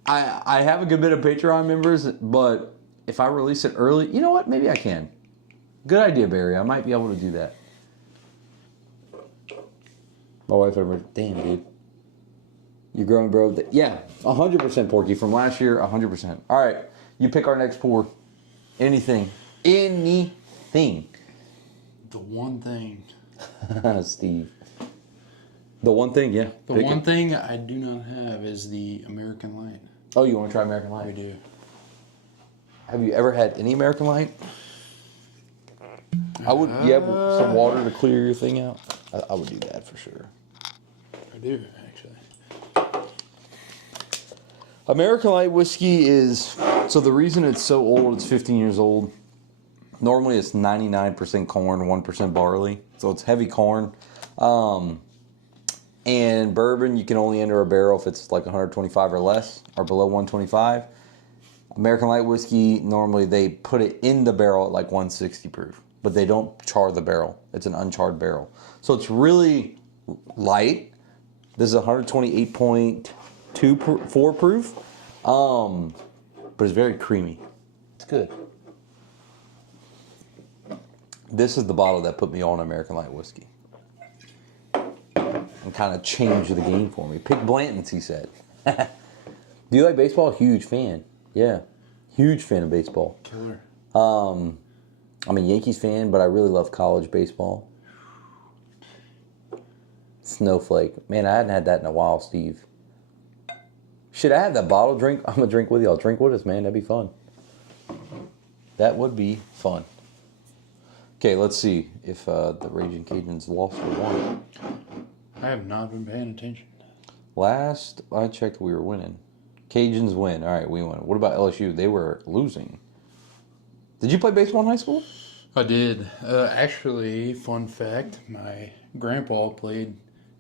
have a good bit of Patreon members, but if I release it early, you know what? Maybe I can. Good idea, Barry. I might be able to do that. My wife ever. Damn, dude. You're growing, bro. Yeah, 100% Porky from last year. 100%. All right, you pick our next pour. Anything. Anything. The one thing. Steve. The one thing, yeah. The one thing I do not have is the American Light. Oh, you want to try American Light? We do. Have you ever had any American Light? I would. You have some water to clear your thing out? I would do that for sure. I do, actually. American Light whiskey is... So the reason it's so old, it's 15 years old. Normally it's 99% corn, 1% barley. So it's heavy corn. And bourbon, you can only enter a barrel if it's like 125 or less, or below 125. American Light whiskey, normally they put it in the barrel at like 160 proof, but they don't char the barrel. It's an uncharred barrel. So it's really light. This is 128.4 proof, but it's very creamy. It's good. This is the bottle that put me on American Light whiskey and kind of changed the game for me. Pick Blanton's, he said. Do you like baseball? Huge fan. Yeah, huge fan of baseball. Killer. I'm a Yankees fan, but I really love college baseball. Snowflake. Man, I hadn't had that in a while, Steve. Should I have that bottle drink? I'm going to drink with y'all. Drink with us, man. That'd be fun. That would be fun. Okay, let's see if the Raging Cajuns lost or won. I have not been paying attention. Last I checked, we were winning. Cajuns win. All right, we won. What about LSU? They were losing. Did you play baseball in high school? I did. Actually, fun fact, my grandpa played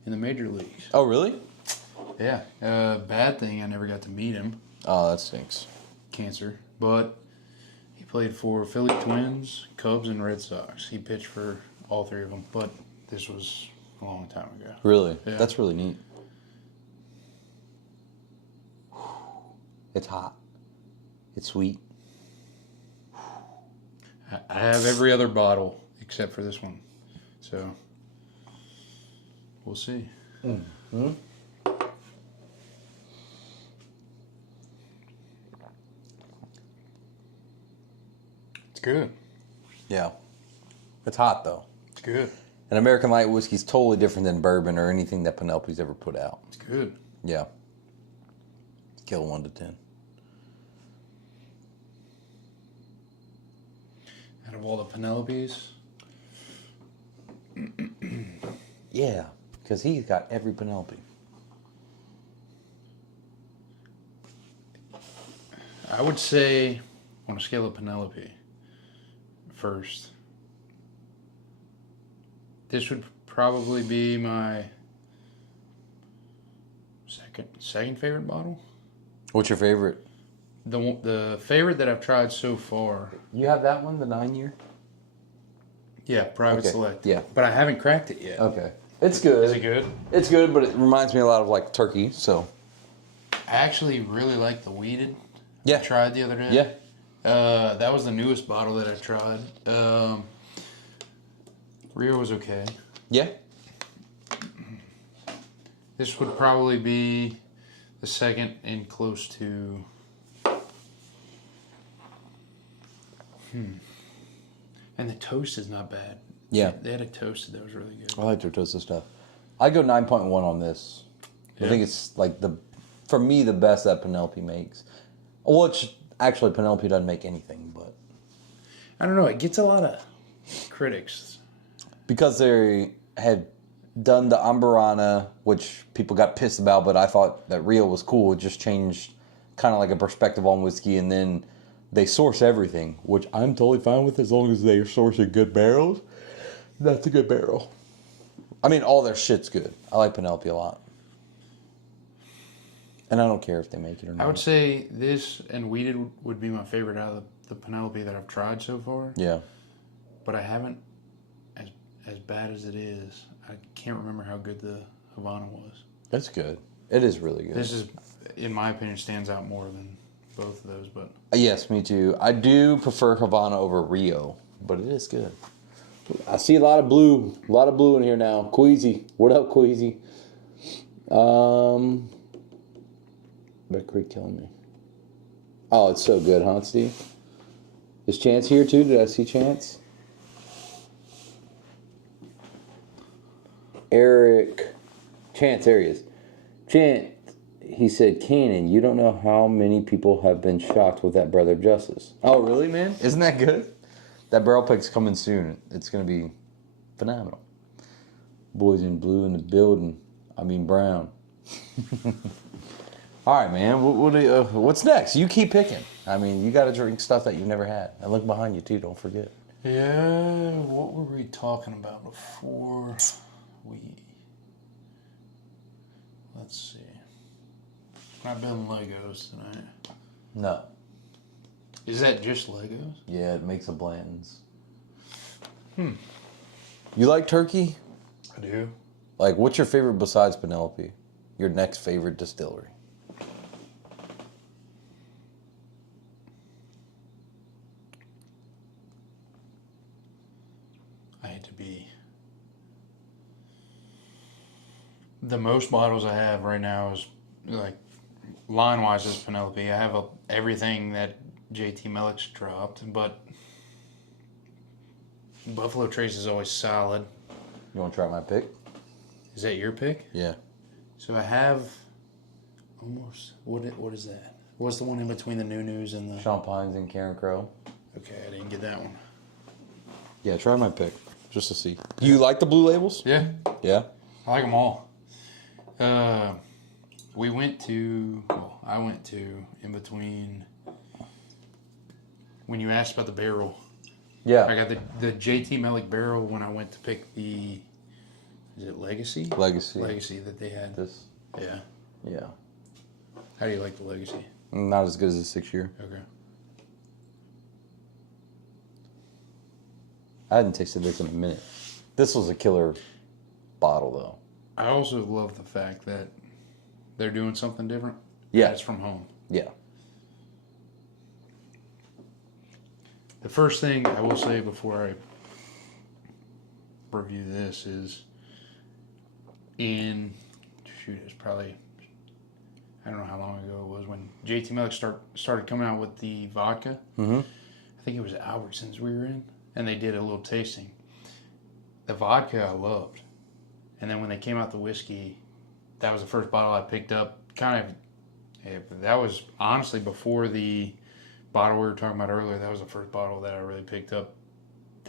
in the major leagues. Oh, really? Yeah. Bad thing, I never got to meet him. Oh, that stinks. Cancer. But he played for Philly Twins, Cubs, and Red Sox. He pitched for all three of them, but this was a long time ago. Really? Yeah. That's really neat. It's hot. It's sweet. I have every other bottle except for this one. So, we'll see. Mm-hmm. It's good. Yeah. It's hot, though. It's good. And American Light whiskey is totally different than bourbon or anything that Penelope's ever put out. It's good. Yeah. Scale 1 to 10. Out of all the Penelopes, Yeah, because he's got every Penelope. I would say on a scale of Penelope, first, this would probably be my second favorite bottle. What's your favorite? The favorite that I've tried so far. You have that one, the 9-year? Yeah, Private Okay, Select. yeah. But I haven't cracked it yet. Okay. It's good. Is it good? It's good, but it reminds me a lot of like turkey, so. I actually really like the weeded. Yeah. I tried the other day. Yeah. That was the newest bottle that I tried. Rio was okay. Yeah. This would probably be the second and close to. And the toast is not bad. Yeah. They had a toasted that was really good. I like their toasted stuff. I go 9.1 on this. Yeah. I think it's like for me, the best that Penelope makes. Which, actually, Penelope doesn't make anything, but. I don't know. It gets a lot of critics. Because they had done the Ambarana, which people got pissed about, but I thought that Rio was cool. It just changed kind of like a perspective on whiskey, and then they source everything, which I'm totally fine with as long as they're sourcing good barrels. That's a good barrel. I mean, all their shit's good. I like Penelope a lot. And I don't care if they make it or not. I would say this and weeded would be my favorite out of the Penelope that I've tried so far. Yeah. But I haven't, as bad as it is, I can't remember how good the Havana was. It's good. It is really good. This is, in my opinion, stands out more than both of those. But Yes, me too. I do prefer Havana over Rio, but it is good. I see a lot of blue. A lot of blue in here now. Queasy. What up, Queasy? Beck Creek killing me. Oh, it's so good, huh, Steve? Is Chance here too? Did I see Chance? Eric. Chance, there he is. Chance, he said, Cannon, you don't know how many people have been shocked with that Brother Justice. Oh, really, man? Isn't that good? That barrel pick's coming soon. It's going to be phenomenal. Boys in blue in the building. I mean brown. All right, man. What's next? You keep picking. I mean, you got to drink stuff that you've never had. And look behind you, too. Don't forget. yeah, what were we talking about before we? Let's see. Not building Legos tonight. No. Is that just Legos? Yeah, it makes a Blanton's. You like turkey? I do. Like, what's your favorite besides Penelope? Your next favorite distillery? I hate to be. The most bottles I have right now is like line wise is Penelope. I have everything that JT Meleck's dropped, but Buffalo Trace is always solid. You want to try my pick? Is that your pick? Yeah. So I have almost what is that? What's the one in between the New News and the? Sean Pines and Karen Crow. Okay, I didn't get that one. Yeah, try my pick just to see. You like the blue labels? Yeah, Yeah. I like them all. I went to in between when you asked about the barrel. Yeah. I got the JT Meleck barrel when I went to pick the. Is it Legacy? Legacy. Legacy that they had. This. Yeah. Yeah. How do you like the Legacy? Not as good as the 6-year. Okay. I hadn't tasted this in a minute. This was a killer bottle, though. I also love the fact that they're doing something different. Yeah. It's from home. Yeah. The first thing I will say before I review this is it's probably, I don't know how long ago it was when JT Meleck started coming out with the vodka. Mm-hmm. I think it was Albertsons we were in, and they did a little tasting. The vodka I loved. And then when they came out the whiskey, that was the first bottle I picked up. That was honestly before the bottle we were talking about earlier. That was the first bottle that I really picked up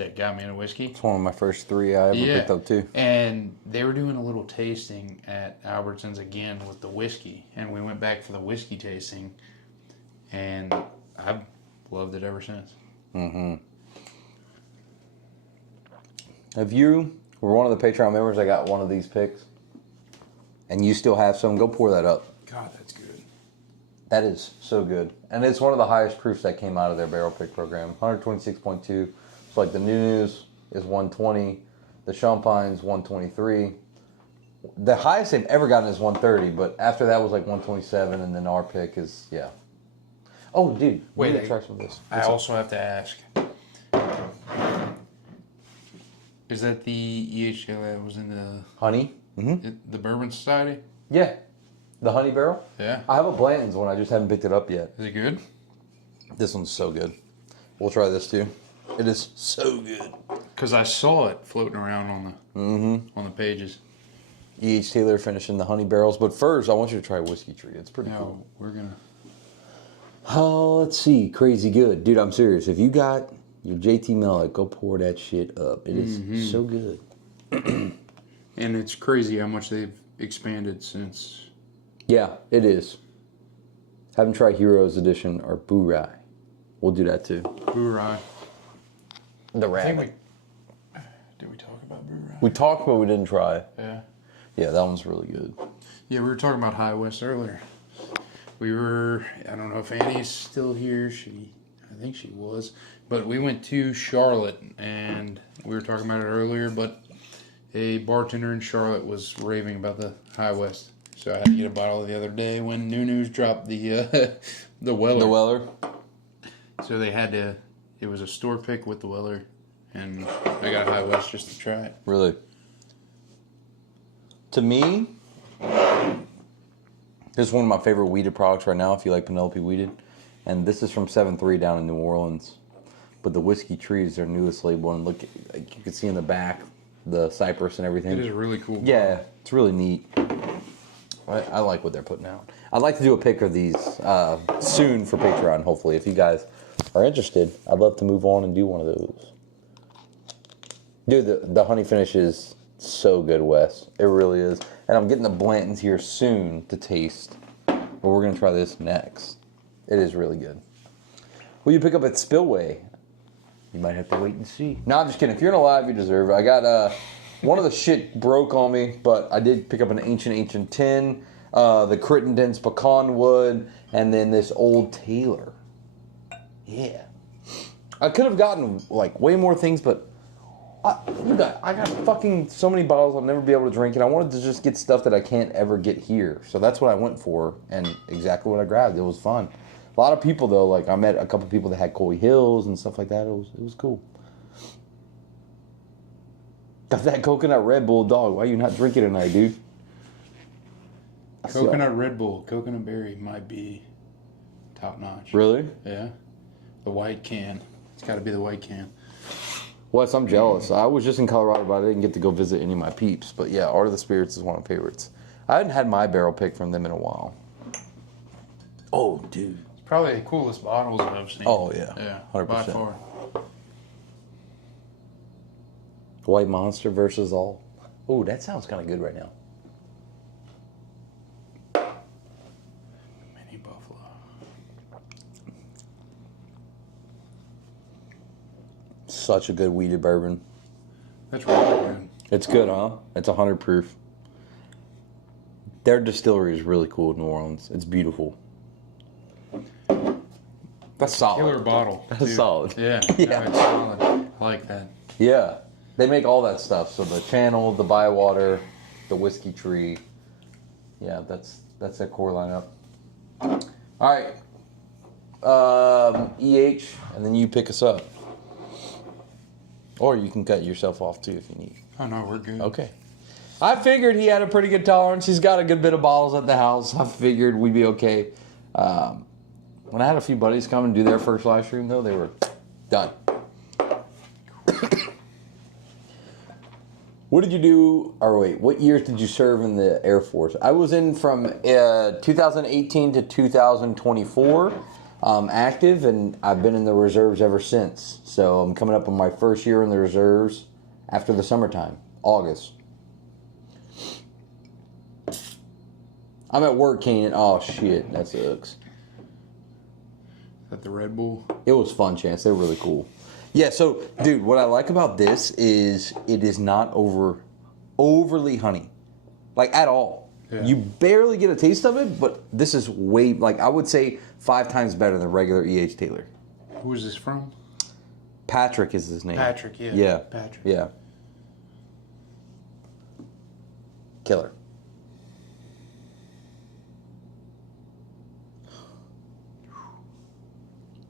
that got me into whiskey. It's one of my first 3 I ever picked up too. And they were doing a little tasting at Albertsons again with the whiskey. And we went back for the whiskey tasting. And I've loved it ever since. Mm-hmm. If you were one of the Patreon members, I got one of these picks, and you still have some, go pour that up. God, that's good. That is so good. And it's one of the highest proofs that came out of their barrel pick program. 126.2. It's like the New News is 120. The Champagne's 123. The highest they've ever gotten is 130, but after that was like 127, and then our pick is, yeah. Oh, dude. Wait, try some of this. I also have to ask. Is that the EHL that was in the... Honey? Mm-hmm. The Bourbon Society? Yeah. The honey barrel? Yeah. I have a Blanton's one. I just haven't picked it up yet. Is it good? This one's so good. We'll try this too. It is so good. Because I saw it floating around on the pages. E.H. Taylor finishing the honey barrels. But first, I want you to try Whiskey Tree. It's pretty cool. No, we're going to... Oh, let's see. Crazy good. Dude, I'm serious. If you got your JT Meleck, go pour that shit up. It is so good. And it's crazy how much they've expanded since... Yeah, it is. Haven't tried Heroes Edition or Boo Rye. We'll do that too. Boo Rye. The rabbit. Did we talk about Boo Rye? We talked, but we didn't try. Yeah. Yeah, that one's really good. Yeah, we were talking about High West earlier. We were, I don't know if Annie's still here. I think she was. But we went to Charlotte, and we were talking about it earlier, but a bartender in Charlotte was raving about the High West. So I had to get a bottle the other day when New News dropped the Weller. The Weller? So they had to, it was a store pick with the Weller, and I got High West just to try it. Really? To me, this is one of my favorite weeded products right now, if you like Penelope weeded. And this is from 7.3 down in New Orleans. But the Whiskey Tree is their newest label, and look, like you can see in the back, the cypress and everything. It is a really cool Yeah, it's really neat. I like what they're putting out. I'd like to do a pick of these soon for Patreon, hopefully. If you guys are interested, I'd love to move on and do one of those. Dude, the honey finish is so good, Wes. It really is. And I'm getting the Blantons here soon to taste. But we're going to try this next. It is really good. Will you pick up at Spillway? You might have to wait and see. No, I'm just kidding. If you're in a live, you deserve it. I got one of the shit broke on me, but I did pick up an ancient tin, the Crittenden's pecan wood, and then this Old Taylor. Yeah. I could have gotten like way more things, but I got fucking so many bottles I'll never be able to drink, and I wanted to just get stuff that I can't ever get here. So that's what I went for, and exactly what I grabbed. It was fun. A lot of people though, like I met a couple people that had Coy Hills and stuff like that. It was cool. Got that coconut Red Bull, dog. Why are you not drinking tonight, dude? Coconut Red Bull, coconut berry might be top notch. Really? Yeah. The white can. It's got to be the white can. Wes, I'm jealous. I was just in Colorado, but I didn't get to go visit any of my peeps. But yeah, Art of the Spirits is one of my favorites. I hadn't had my barrel pick from them in a while. Oh, dude. It's probably the coolest bottles that I've seen. Oh, yeah. Yeah, 100%. by far. White Monster versus all. Oh, that sounds kind of good right now. Mini Buffalo. Such a good weeded bourbon. That's really good. It's good, huh? It's 100 proof. Their distillery is really cool in New Orleans. It's beautiful. That's solid. Killer bottle. That's dude. solid. Yeah. Yeah. No, it's solid. I like that. Yeah. They make all that stuff. So the Channel, the Bywater, the Whiskey Tree. Yeah, that's their core lineup. All right. EH, and then you pick us up. Or you can cut yourself off too if you need. Oh, no, we're good. Okay. I figured he had a pretty good tolerance. He's got a good bit of bottles at the house. I figured we'd be okay. When I had a few buddies come and do their first live stream, though, they were done. What did you do, or wait, what years did you serve in the Air Force? I was in from 2018 to 2024. active, and I've been in the reserves ever since. So I'm coming up on my first year in the reserves after the summertime, August. I'm at work, Kanan. Oh, shit. That sucks. Is that the Red Bull? It was fun, Chance. They were really cool. Yeah, so, dude, what I like about this is it is not overly honey. Like, at all. Yeah. You barely get a taste of it, but this is way, like, I would say 5 times better than regular E.H. Taylor. Who is this from? Patrick is his name. Patrick, yeah. Yeah. Patrick. Yeah. Killer.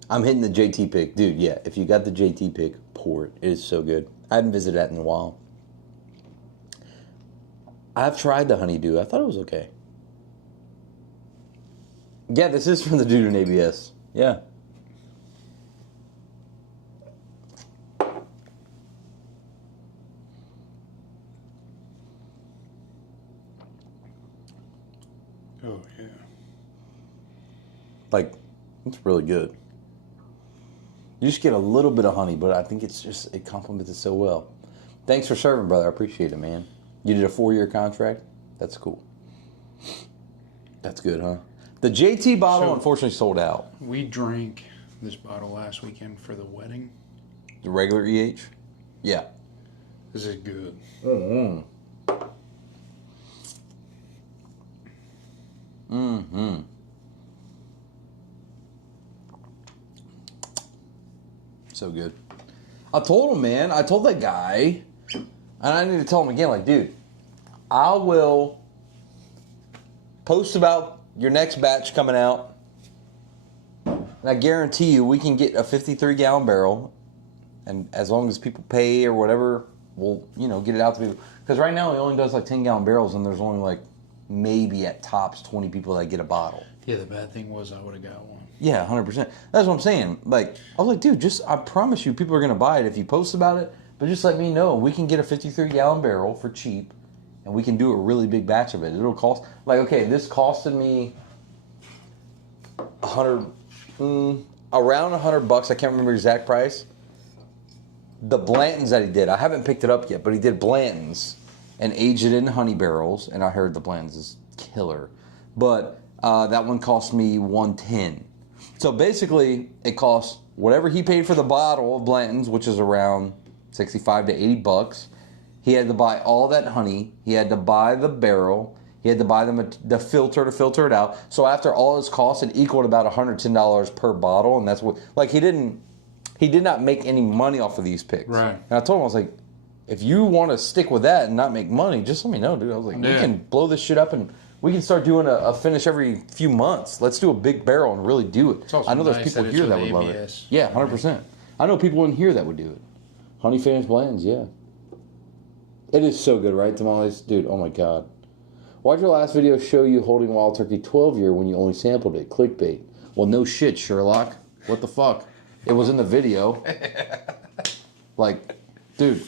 I'm hitting the JT pick. Dude, yeah, if you got the JT pick, pour it. It is so good. I haven't visited that in a while. I've tried the honeydew. I thought it was okay. Yeah, this is from the dude in ABS. Yeah. Oh, yeah. Like, it's really good. You just get a little bit of honey, but I think it's just, it complements it so well. Thanks for serving, brother. I appreciate it, man. You did a 4-year contract? That's cool. That's good, huh? The JT bottle, unfortunately, sold out. We drank this bottle last weekend for the wedding. The regular EH? Yeah. This is good. Mm-hmm. Mm-hmm. So good. I told him, man. I told that guy, and I need to tell him again, like, dude, I will post about your next batch coming out, and I guarantee you we can get a 53-gallon barrel, and as long as people pay or whatever, we'll, you know, get it out to people. Because right now he only does like 10-gallon barrels, and there's only like maybe at tops 20 people that get a bottle. Yeah, the bad thing was I would have got one. Yeah, 100%. That's what I'm saying. Like, I was like, dude, just, I promise you people are going to buy it if you post about it, but just let me know. We can get a 53-gallon barrel for cheap, and we can do a really big batch of it. It'll cost, like, okay, this costed me around $100. I can't remember the exact price. The Blanton's that he did, I haven't picked it up yet, but he did Blanton's and aged it in honey barrels, and I heard the Blanton's is killer. But that one cost me $110. So basically, it costs whatever he paid for the bottle of Blanton's, which is around $65 to $80. He had to buy all that honey. He had to buy the barrel. He had to buy the filter to filter it out. So after all his costs, it equaled about $110 per bottle, and that's what, like, he did not make any money off of these picks. Right. And I told him, I was like, if you want to stick with that and not make money, just let me know, dude. I was like, we can blow this shit up and we can start doing a finish every few months. Let's do a big barrel and really do it. I know there's people here that would love it. Yeah, 100%. I know people in here that would do it. Honey Finish Blends, yeah. It is so good, right, tamales? Dude, oh my God. Why'd your last video show you holding Wild Turkey 12-year when you only sampled it? Clickbait. Well, no shit, Sherlock. What the fuck? It was in the video. Like, dude,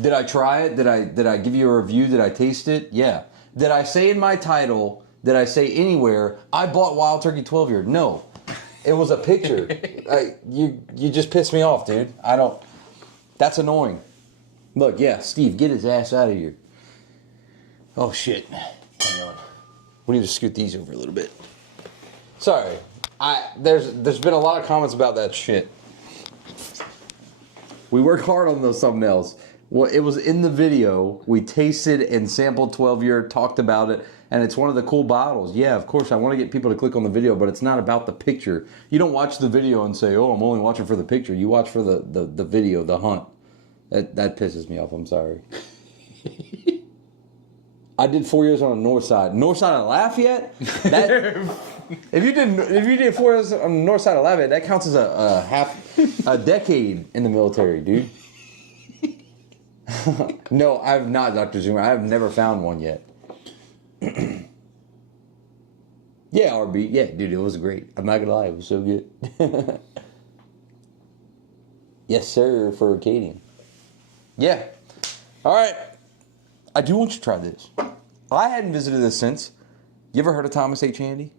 did I try it? Did I give you a review? Did I taste it? Yeah. Did I say in my title, did I say anywhere, I bought Wild Turkey 12-year? No. It was a picture. You just pissed me off, dude. That's annoying. Look, yeah, Steve, get his ass out of here. Oh, shit. Hang on. We need to scoot these over a little bit. Sorry. There's been a lot of comments about that shit. We work hard on those thumbnails. Well, it was in the video. We tasted and sampled 12-year, talked about it, and it's one of the cool bottles. Yeah, of course, I want to get people to click on the video, but it's not about the picture. You don't watch the video and say, oh, I'm only watching for the picture. You watch for the video, the hunt. That pisses me off. I'm sorry. I did 4 years on the north side. North side of Lafayette? If you did 4 years on the north side of Lafayette, that counts as a decade in the military, dude. No, I have not, Dr. Zoomer. I have never found one yet. Yeah, RB. Yeah, dude, it was great. I'm not gonna lie, it was so good. Yes, sir, for Acadian. Yeah. All right. I do want you to try this. I hadn't visited this since. You ever heard of Thomas H. Handy?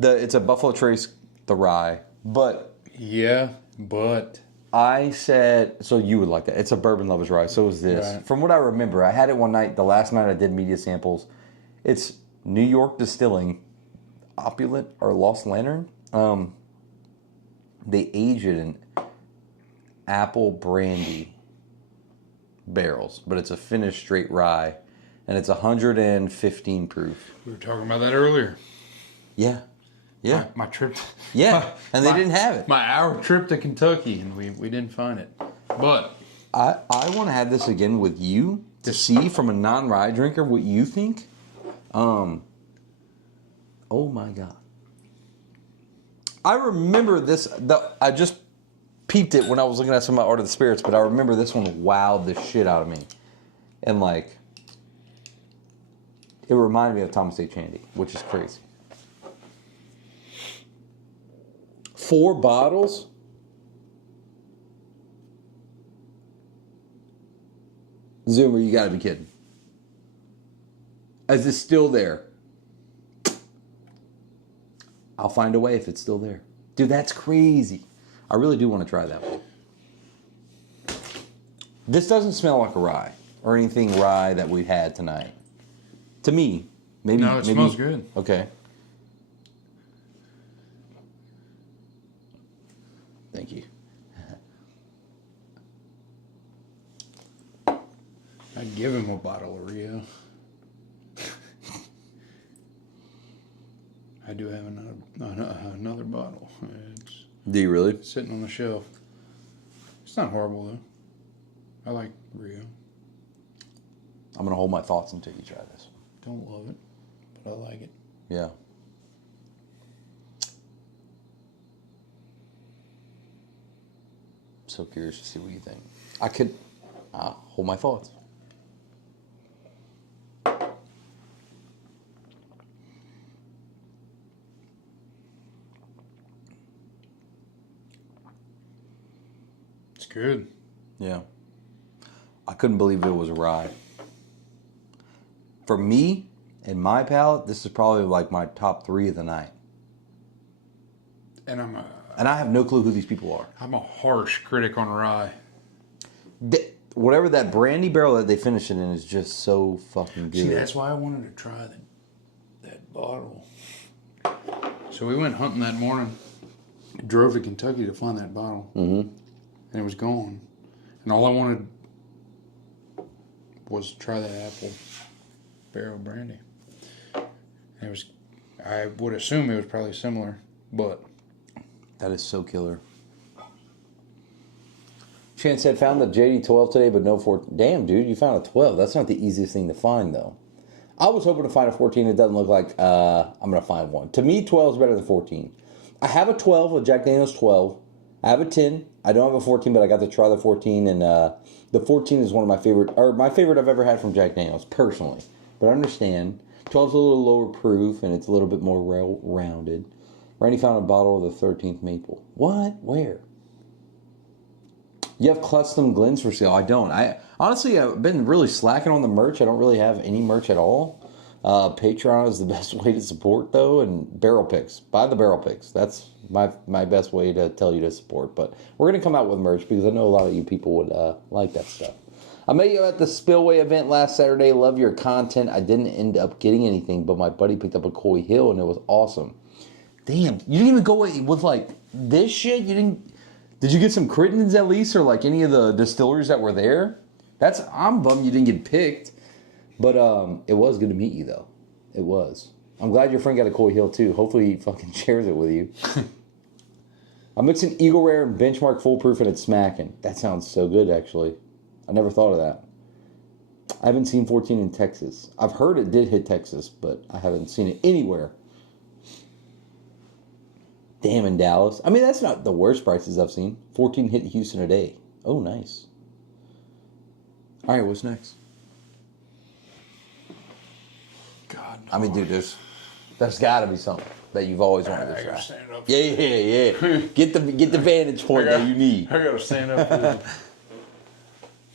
It's a Buffalo Trace, the rye. But Yeah, but I said, so you would like that. It's a bourbon lover's rye. So is this. Right. From what I remember, I had it one night, the last night I did media samples. It's New York Distilling, Opulent or Lost Lantern. They age it in apple brandy barrels, but it's a finished straight rye, and it's 115 proof. we were talking about that earlier. Yeah. Yeah. My trip. Yeah. And they didn't have it. My hour trip to Kentucky, and we didn't find it. But I want to have this again with you to see from a non-rye drinker what you think. Oh my God. I remember this. I just peeped it when I was looking at some of my Art of the Spirits, but I remember this one wowed the shit out of me. And like, it reminded me of Thomas H. Handy, which is crazy. 4 bottles? Zoomer, you gotta be kidding. Is it still there? I'll find a way if it's still there. Dude, that's crazy. I really do want to try that one. This doesn't smell like a rye or anything rye that we had tonight. To me, maybe. no, it smells good. Okay. Thank you. I'd give him a bottle of Rio. I do have another bottle. It's Do you really? sitting on the shelf. It's not horrible though. I like Rio. I'm going to hold my thoughts until you try this. Don't love it, but I like it. Yeah. So curious to see what you think. I could hold my thoughts. It's good. Yeah. I couldn't believe it was a rye. For me, in my palate, this is probably like my top 3 of the night. And And I have no clue who these people are. I'm a harsh critic on rye. Whatever that brandy barrel that they finish it in is just so fucking good. See, that's why I wanted to try that bottle. So we went hunting that morning. Drove to Kentucky to find that bottle. Mm-hmm. And it was gone. And all I wanted was to try that apple barrel brandy. And it was, I would assume it was probably similar, but That is so killer. Chance said, found the JD12 today, but no 14. Damn, dude, you found a 12. That's not the easiest thing to find, though. I was hoping to find a 14. It doesn't look like I'm going to find one. To me, 12 is better than 14. I have a 12, a Jack Daniel's 12. I have a 10. I don't have a 14, but I got to try the 14, and the 14 is one of my favorite, or my favorite I've ever had from Jack Daniel's, personally. But I understand. 12 is a little lower proof, and it's a little bit more rounded. Randy found a bottle of the 13th Maple. What? Where? You have custom Glens for sale? I don't. Honestly, I've been really slacking on the merch. I don't really have any merch at all. Patreon is the best way to support, though, and barrel picks. Buy the barrel picks. That's my best way to tell you to support. But we're going to come out with merch because I know a lot of you people would like that stuff. I met you at the Spillway event last Saturday. Love your content. I didn't end up getting anything, but my buddy picked up a Coy Hill, and it was awesome. Damn, you didn't even go with like this shit? You didn't... Did you get some Crittens at least, or like any of the distilleries that were there? I'm bummed you didn't get picked. But it was good to meet you, though. It was. I'm glad your friend got a Coy Hill, too. Hopefully he fucking shares it with you. I'm mixing Eagle Rare and Benchmark Foolproof, and it's smacking. That sounds so good, actually. I never thought of that. I haven't seen 14 in Texas. I've heard it did hit Texas, but I haven't seen it anywhere. Damn, in Dallas. I mean, that's not the worst prices I've seen. 14 hit Houston a day. Oh, nice. All right, what's next? God, no. I mean, dude, there's got to be something that you've always wanted to I try. gotta stand up. Yeah. Get the vantage point that you need. I gotta stand up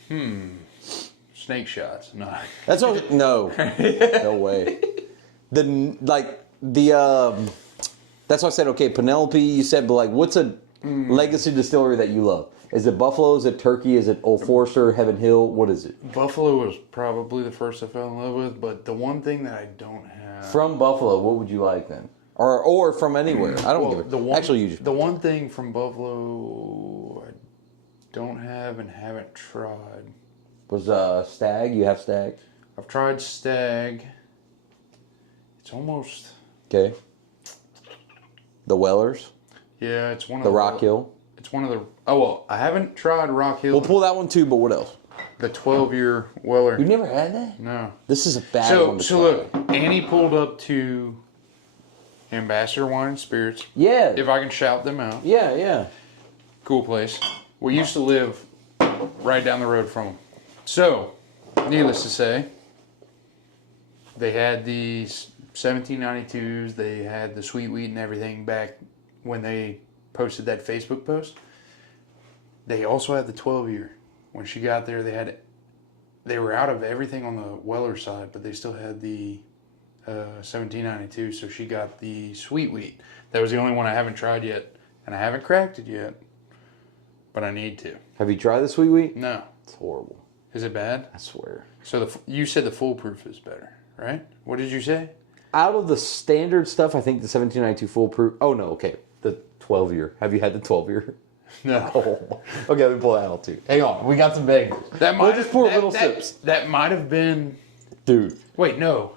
for snake shots. No. That's no way. That's why I said, okay, Penelope, you said, but like, what's a legacy distillery that you love? Is it Buffalo? Is it Turkey? Is it Old Forester, Heaven Hill? What is it? Buffalo was probably the first I fell in love with, but the one thing that I don't have... From Buffalo, what would you like then? Or from anywhere? I don't give a... Actually, you just... The one thing from Buffalo I don't have and haven't tried... Was Stag? You have Stag? I've tried Stag. It's almost... Okay. The Wellers? Yeah, it's one of the Rock Hill? It's one of the... Oh, well, I haven't tried Rock Hill. We'll pull that one too, but what else? The 12-year Weller. You never had that? No. This is a bad one to So look, Annie pulled up to Ambassador Wine and Spirits. Yeah. If I can shout them out. Yeah, yeah. Cool place. We used to live right down the road from them. So, needless to say, they had these 1792s. They had the sweet wheat and everything back when they posted that Facebook post. They also had the 12-year. When she got there, they were out of everything on the Weller side, but they still had the 1792. So she got the sweet wheat. That was the only one I haven't tried yet, and I haven't cracked it yet, but I need to. Have you tried the sweet wheat? No. It's horrible. Is it bad? I swear. So you said the foolproof is better, right? What did you say? Out of the standard stuff, I think the 1792 foolproof. Oh no, okay, the 12-year. Have you had the 12-year? No. Oh. Okay, let me pull that out too. Hang on, we got some bangers. We'll just pour little sips. That might have been. Dude. Wait, no.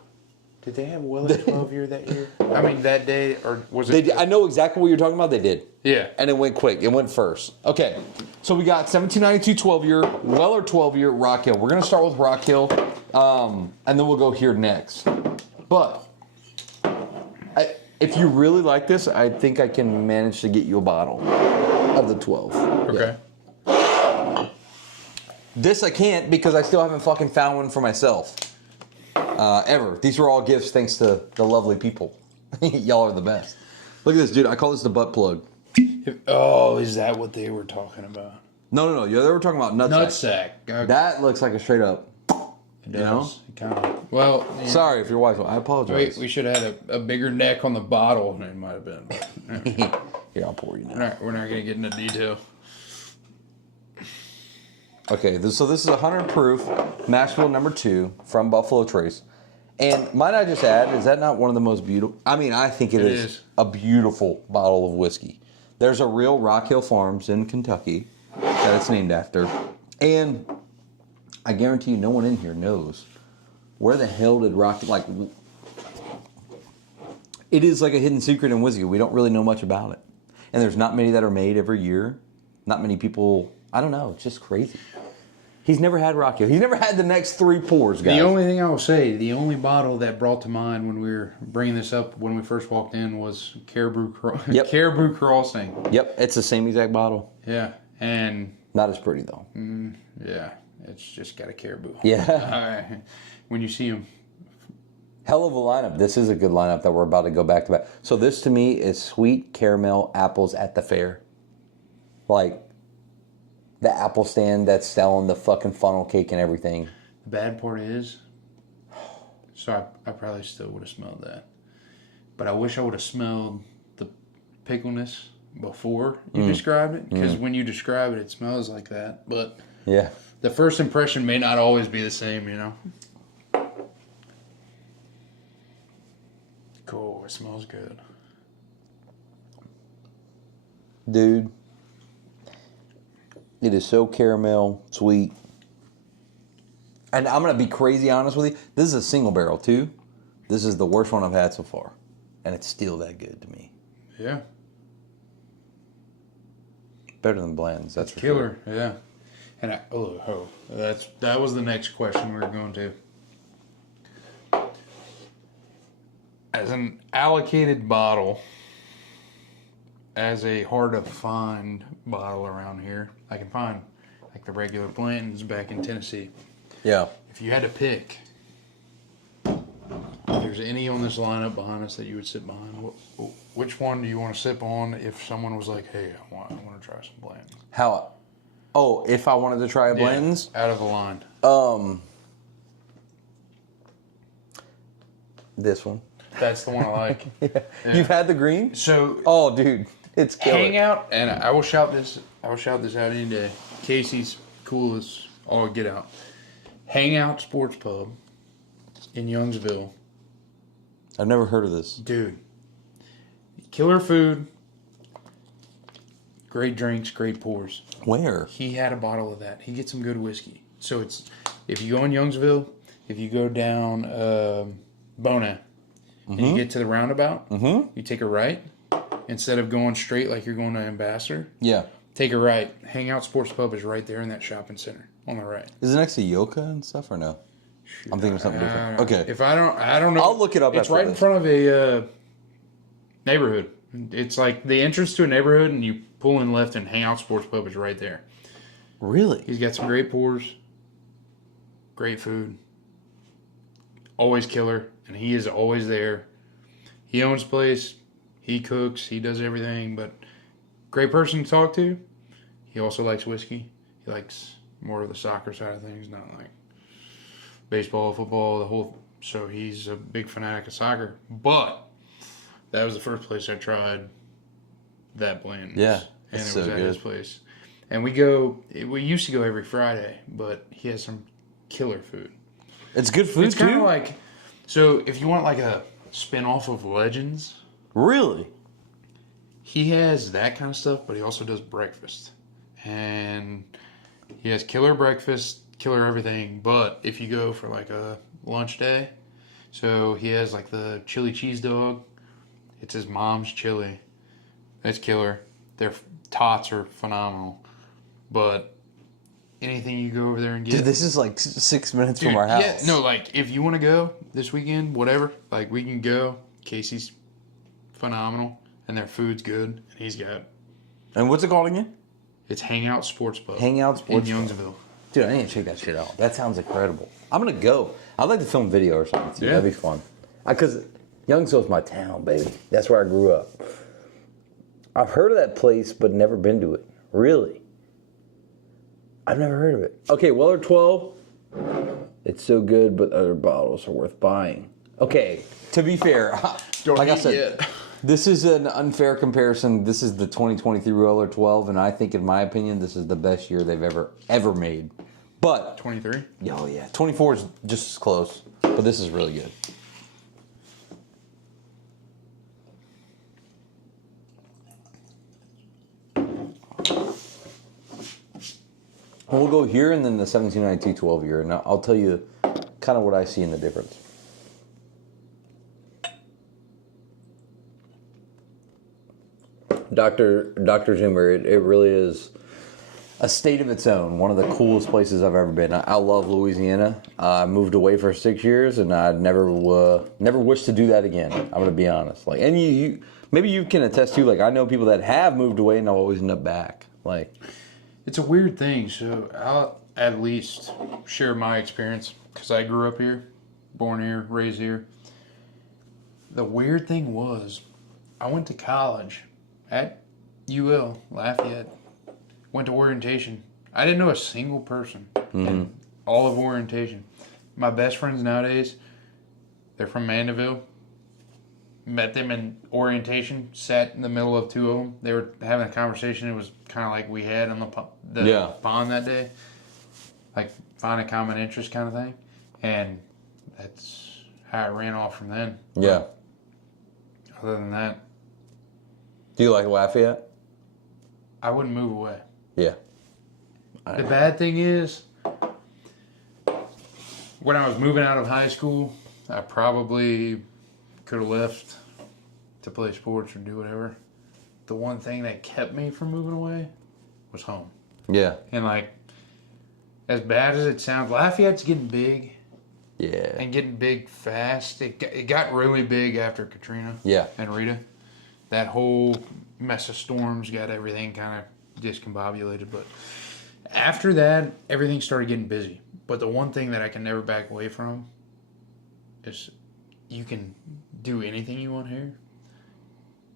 Did they have Weller 12-year that year? I mean, that day, or was it? I know exactly what you're talking about. They did. Yeah. And it went quick. It went first. Okay. So we got 1792 12-year, Weller 12-year, Rock Hill. We're going to start with Rock Hill, and then we'll go here next. But if you really like this, I think I can manage to get you a bottle of the 12. Okay. Yeah. This I can't because I still haven't fucking found one for myself. Ever. These were all gifts thanks to the lovely people. Y'all are the best. Look at this, dude. I call this the butt plug. Oh, is that what they were talking about? No. Yeah, they were talking about nutsack. Nutsack. Okay. That looks like a straight up. It does. Kind of. Well, yeah. Sorry if your wife. I apologize. We should have had a bigger neck on the bottle than it might have been. But, Here, I'll pour you now. we're not going to get into detail. Okay, so this is 100 proof mash bill number 2 from Buffalo Trace. And might I just add, is that not one of the most beautiful? I mean, I think it is a beautiful bottle of whiskey. There's a real Rock Hill Farms in Kentucky that it's named after. And I guarantee you no one in here knows where the hell did Rock... Like, it is like a hidden secret in whiskey. We don't really know much about it. And there's not many that are made every year. Not many people... I don't know. It's just crazy. He's never had Rock Hill. He's never had the next 3 pours, guys. The only thing I will say, the only bottle that brought to mind when we were bringing this up when we first walked in was Caribou Crossing. Yep, it's the same exact bottle. Yeah, and... Not as pretty, though. Yeah, it's just got a caribou. Yeah. When you see them. Hell of a lineup. This is a good lineup that we're about to go back to back. So this, to me, is sweet caramel apples at the fair. Like... the apple stand that's selling the fucking funnel cake and everything. The bad part is, so I probably still would have smelled that. But I wish I would have smelled the pickleness before you described it. Because when you describe it, it smells like that. But yeah, the first impression may not always be the same, you know? Cool, it smells good. Dude. It is so caramel, sweet. And I'm going to be crazy honest with you. This is a single barrel, too. This is the worst one I've had so far. And it's still that good to me. Yeah. Better than blends, that's for Killer, sure. yeah. And that was the next question we were going to. As an allocated bottle, as a hard to find bottle around here, I can find like the regular Blanton's back in Tennessee. Yeah. If you had to pick, if there's any on this lineup behind us that you would sit behind, which one do you want to sip on if someone was like, hey, I want to try some Blanton's? How? Oh, if I wanted to try a Blanton's? Yeah, out of the line. This one. That's the one I like. Yeah. You've had the green? So, Oh, dude, it's killer. hang out, and I will shout this. I will shout this out any day. Casey's cool as all get out. Hangout Sports Pub in Youngsville. I've never heard of this. Dude. Killer food. Great drinks, great pours. Where? He had a bottle of that. He gets some good whiskey. So it's, if you go in Youngsville, if you go down Bona, and you get to the roundabout, you take a right. Instead of going straight like you're going to Ambassador, take a right. Hangout Sports Pub is right there in that shopping center on the right. Is it next to Yoka and stuff or no? Shoot, I'm thinking of something different. Okay. If I don't know. I'll look it up. It's right in front of a neighborhood. It's like the entrance to a neighborhood, and you pull in left, and Hangout Sports Pub is right there. Really? He's got some great pours, great food, always killer, and he is always there. He owns the place, he cooks, he does everything, but great person to talk to. He also likes whiskey. He likes more of the soccer side of things, not like baseball, football, the whole. So he's a big fanatic of soccer. But that was the first place I tried that blend. Yeah, and it so was at good. his place. And we used to go every Friday, but he has some killer food. It's good food, It's kind too? of like, so if you want like a spin-off of Legends, Really? he has that kind of stuff, but he also does breakfast. And he has killer breakfast, killer everything, but if you go for like a lunch day, so he has like the chili cheese dog. It's his mom's chili. That's killer. Their tots are phenomenal. But anything you go over there and get... Dude, this is like 6 minutes from our house. Yeah, no, like, if you want to go this weekend, whatever, like, we can go. Casey's phenomenal, and their food's good, and he's got... And what's it called again? It's Hangout Sports Pub. Hangout Sports in Pub. Youngsville. Dude, I need to check that shit out. That sounds incredible. I'm going to go. I'd like to film video or something, too. Yeah. That'd be fun. Because Youngsville's my town, baby. That's where I grew up. I've heard of that place, but never been to it. Really? I've never heard of it. Okay, Weller 12. It's so good, but other bottles are worth buying. Okay, to be fair, like I said, this is an unfair comparison. This is the 2023 Weller 12, and I think, in my opinion, this is the best year they've ever made. But 23? Oh yeah, 24 is just as close, but this is really good. We'll go here and then the 1792 12 year, and I'll tell you kind of what I see in the difference. Dr. Zimmer, it really is a state of its own. One of the coolest places I've ever been. I love Louisiana. I moved away for 6 years, and I never wish to do that again. I'm gonna be honest. Like, and you maybe you can attest to. Like, I know people that have moved away and always end up back. Like, it's a weird thing. So I'll at least share my experience because I grew up here, born here, raised here. The weird thing was, I went to college at UL Lafayette. Went to orientation. I didn't know a single person in all of orientation. My best friends nowadays, they're from Mandeville. Met them in orientation, sat in the middle of two of them. They were having a conversation. It was kind of like we had on the pond that day. Like, find a common interest kind of thing. And that's how I ran off from then. yeah. Other than that, Do you like Lafayette? I wouldn't move away. Yeah. The bad thing is, when I was moving out of high school, I probably could have left to play sports or do whatever. The one thing that kept me from moving away was home. Yeah. And, like, as bad as it sounds, Lafayette's getting big. Yeah. And getting big fast. It got really big after Katrina and Rita. That whole mess of storms got everything kind of discombobulated. But after that, everything started getting busy. But the one thing that I can never back away from is you can do anything you want here.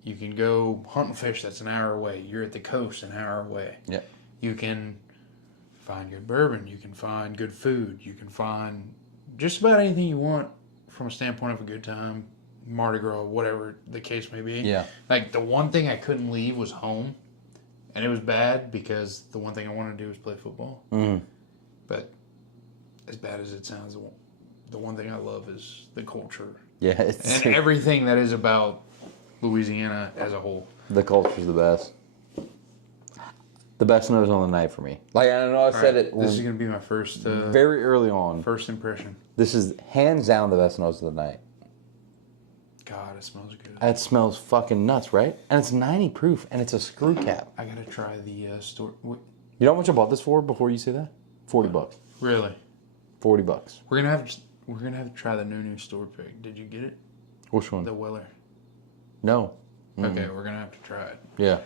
You can go hunt and fish, that's an hour away. You're at the coast, an hour away. Yeah. You can find good bourbon. You can find good food. You can find just about anything you want from a standpoint of a good time Mardi Gras, whatever the case may be. Yeah. Like, the one thing I couldn't leave was home. And it was bad because the one thing I wanted to do was play football. Mm. But as bad as it sounds, the one thing I love is the culture. Yeah. It's, And everything that is about Louisiana as a whole. the culture's the best. The best nose on the night for me. Like, I don't know, I said it. This is going to be my first very early on. first impression. This is hands down the best nose of the night. God, it smells good. It smells fucking nuts, right? And it's 90 proof, and it's a screw cap. I got to try the store. You know how much I bought this for before you say that? $40. Really? $40. We're gonna have to try the new store pick. Did you get it? Which one? The Weller. No. Okay, we're gonna have to try it. Yeah.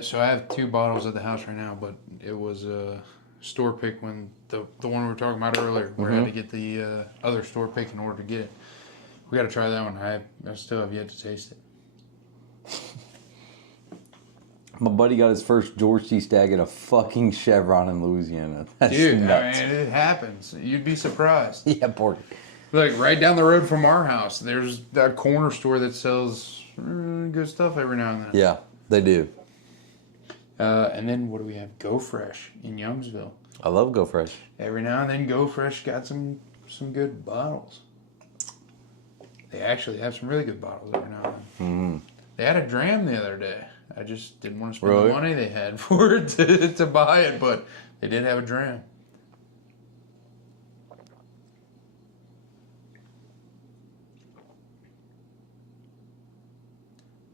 So I have 2 bottles at the house right now, but it was a store pick when the one we were talking about earlier, where I had to get the other store pick in order to get it. We got to try that one. I still have yet to taste it. My buddy got his first George T. Stagg at a fucking Chevron in Louisiana. That's Dude, nuts. I mean, it happens. You'd be surprised. Yeah, poor. Like, right down the road from our house, there's that corner store that sells good stuff every now and then. Yeah, they do. And then what do we have? Go Fresh in Youngsville. I love Go Fresh. Every now and then, Go Fresh got some good bottles. They actually have some really good bottles every now and then. Mm-hmm. They had a dram the other day. I just didn't want to spend Really? the money they had for it to buy it, but they did have a dram.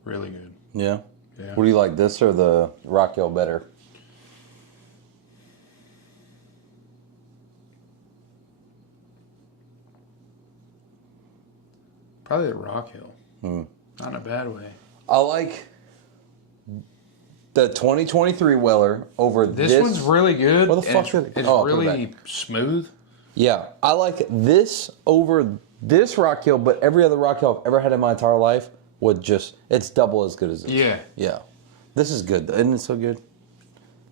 Really good. Yeah. Yeah. What do you like, this or the Rock Hill better? Probably the Rock Hill. Not in a bad way. I like the 2023 Weller over this. This one's really good. What the fuck and is- it's oh, put it really smooth. Yeah, I like this over this Rock Hill, but every other Rock Hill I've ever had in my entire life would just, it's double as good as this. Yeah. Yeah. This is good. Isn't it so good?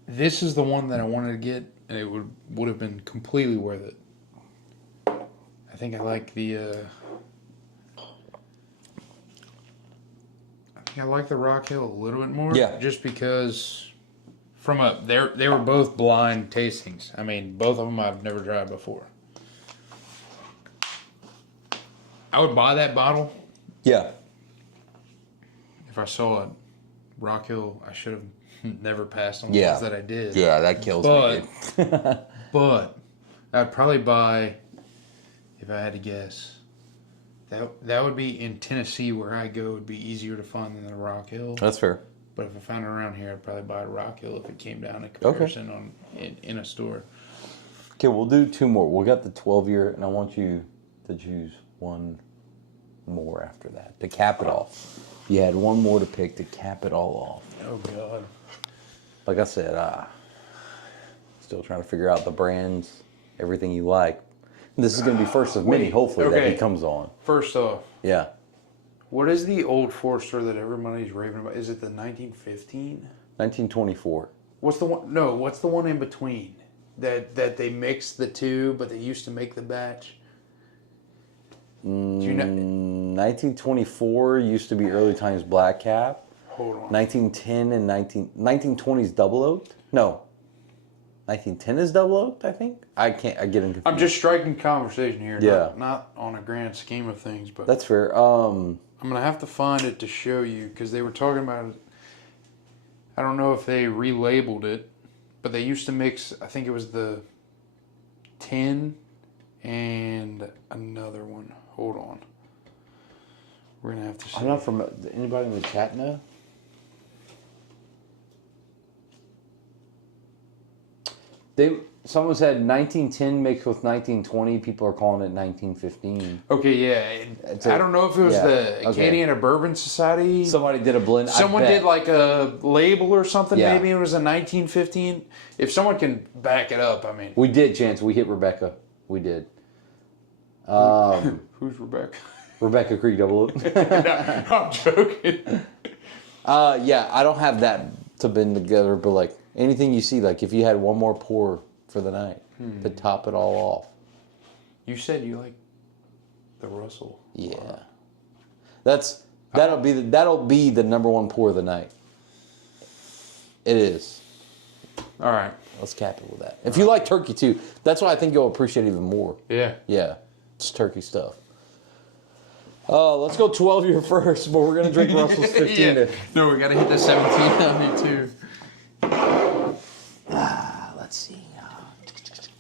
This is the one that I wanted to get, and it would have been completely worth it. I think I like the. I like the Rock Hill a little bit more. Yeah. Just because they were both blind tastings. I mean, both of them I've never tried before. I would buy that bottle Yeah. if I saw a Rock Hill. I should have never passed on the Yeah. ones that I did. Yeah, that kills me. Dude. But I'd probably buy, if I had to guess, that would be in Tennessee where I go. Would be easier to find than the Rock Hill. That's fair. But if I found it around here, I'd probably buy a Rock Hill if it came down in comparison in a store. Okay, we'll do 2 more. We got the 12-year, and I want you to choose 1 more after that to cap it off. You had 1 more to pick to cap it all off. Oh God! Like I said, still trying to figure out the brands, everything you like. This is going to be first of many, hopefully, that he comes on. First off, Yeah. what is the old Forester that everybody's raving about? Is it the 1915? 1924. What's the one? No, what's the one in between? That they mixed the two, but they used to make the batch. Do you know? 1924 used to be Early Times Black Cap. Hold on. 1910 and 1920 is Double Oaked? No. 1910 is Double Oaked, I think? I get them confused. I'm just striking conversation here. Yeah. Not on a grand scheme of things, but That's fair. I'm going to have to find it to show you because they were talking about it. I don't know if they relabeled it, but they used to mix, I think it was the 10 and another one. Hold on. We're going to have to see. I'm not from anybody in the chat now? Someone said 1910 mixed with 1920. People are calling it 1915. Okay, yeah. I don't know if it was the Acadiana Bourbon Society. Somebody did a blend. Someone did like a label or something. Yeah. Maybe it was a 1915. If someone can back it up, I mean. We did, Chance. We hit Rebecca. We did. Who's Rebecca? Rebecca Creek Double Oak. No, I'm joking. Yeah, I don't have that to blend together, but like anything you see, like if you had 1 more pour for the night to top it all off. You said you like the Russell. Yeah. That'll be the number one pour of the night. It is. All right. Let's cap it with that. If you like turkey too, that's why I think you'll appreciate it even more. Yeah. Yeah. It's turkey stuff. Let's go 12 year first, but we're gonna drink Russell's 15. Yeah. No, we gotta hit the 1792. Let's see.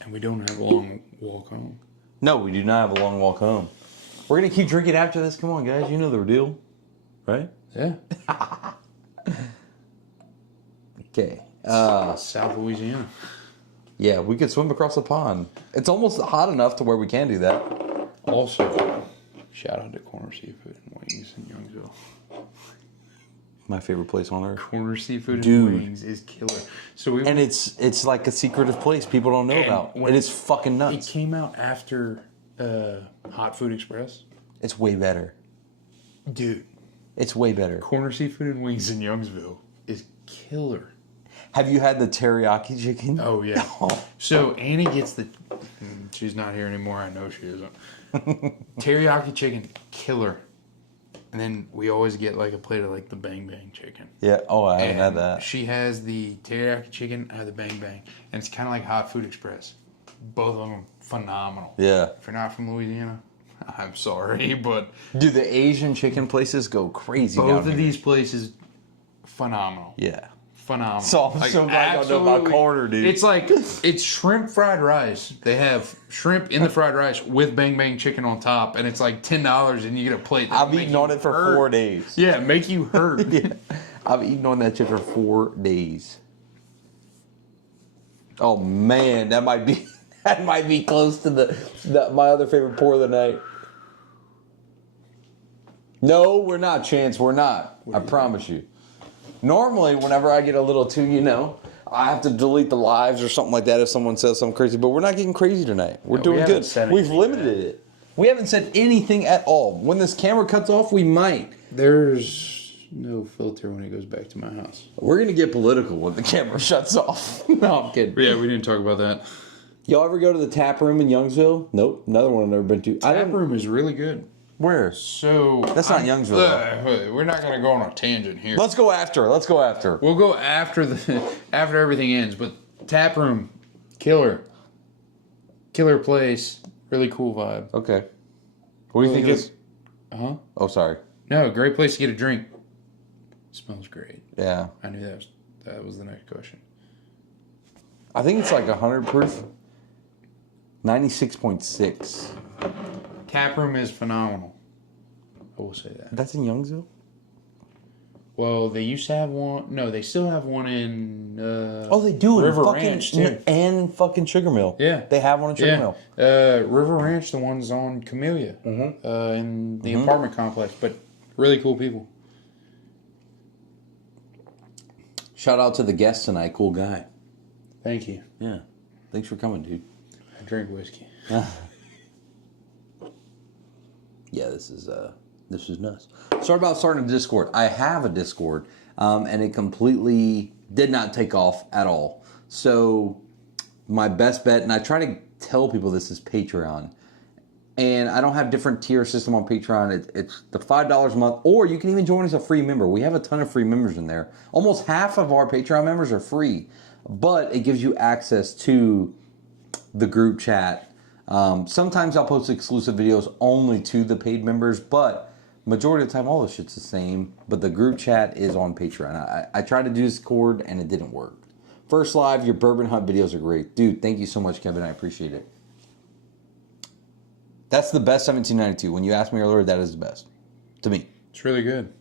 And we don't have a long walk home. No, we do not have a long walk home. We're gonna keep drinking after this. Come on, guys. You know the deal, right? Yeah. Okay. South Louisiana. Yeah, we could swim across the pond. It's almost hot enough to where we can do that. Also, shout out to Corner Seafood and Wings in Youngsville. My favorite place on earth. Corner Seafood Dude. and Wings is killer. So And it's like a secretive place people don't know about. when It is fucking it nuts. came out after Hot Food Express. It's way better. Dude, It's way better. Corner Seafood and Wings in Youngsville is killer. Have you had the teriyaki chicken? Oh, yeah. So Annie gets she's not here anymore. I know she isn't. Teriyaki chicken, killer. And then we always get like a plate of like the Bang Bang chicken. Yeah. Oh, I haven't had And that. she has the teriyaki chicken, I have the Bang Bang. And it's kind of like Hot Food Express. Both of them are phenomenal. Yeah. If you're not from Louisiana, I'm sorry, but Dude, the Asian chicken places go crazy down both of here. these places, phenomenal. Yeah. Phenomenal. So I'm so glad y'all know about Corner, dude. It's like, it's shrimp fried rice. They have shrimp in the fried rice with Bang Bang chicken on top, and it's like $10 and you get a plate. I've eaten on it for 4 days. Yeah, make you hurt. Yeah. I've eaten on that shit for 4 days. Oh man, that might be close to my other favorite pour of the night. No, we're not, Chance. We're not. I promise you. Normally, whenever I get a little too, I have to delete the lives or something like that if someone says something crazy. But we're not getting crazy tonight. We're doing haven't good. said We've anything limited it. We haven't said anything at all. When this camera cuts off, we might. There's no filter when it goes back to my house. We're gonna get political when the camera shuts off. No, I'm kidding. Yeah, we didn't talk about that. Y'all ever go to the tap room in Youngsville? Nope, another one I've never been to. Tap room is really good. Where? So That's not Youngsville. We're not gonna go on a tangent here. Let's go after. We'll go after after everything ends. But tap room, killer place, really cool vibe. Okay. What do you think of this? Oh, sorry. No, great place to get a drink. Smells great. Yeah. I knew that was the next question. I think it's like 100 proof. 96.6. Tap room is phenomenal. I will say that. That's in Youngsville? Well, they used to have one. No, they still have one in. They do. River fucking, Ranch too. And fucking Sugar Mill. Yeah. They have one in Sugar Mill. River Ranch, the one's on Camellia, in the apartment complex. But really cool people. Shout out to the guest tonight. Cool guy. Thank you. Yeah. Thanks for coming, dude. I drink whiskey. Yeah, this is nuts. Sorry about starting a Discord. I have a Discord, and it completely did not take off at all. So my best bet, and I try to tell people this, is Patreon. And I don't have different tier system on Patreon. It's the $5 a month, or you can even join as a free member. We have a ton of free members in there. Almost half of our Patreon members are free, but it gives you access to the group chat. Sometimes I'll post exclusive videos only to the paid members, but majority of the time all this shit's the same. But the group chat is on Patreon. I tried to do Discord and it didn't work. First live, your bourbon hunt videos are great. Dude, thank you so much, Kevin. I appreciate it. That's the best 1792. When you asked me earlier, that is the best. To me. It's really good.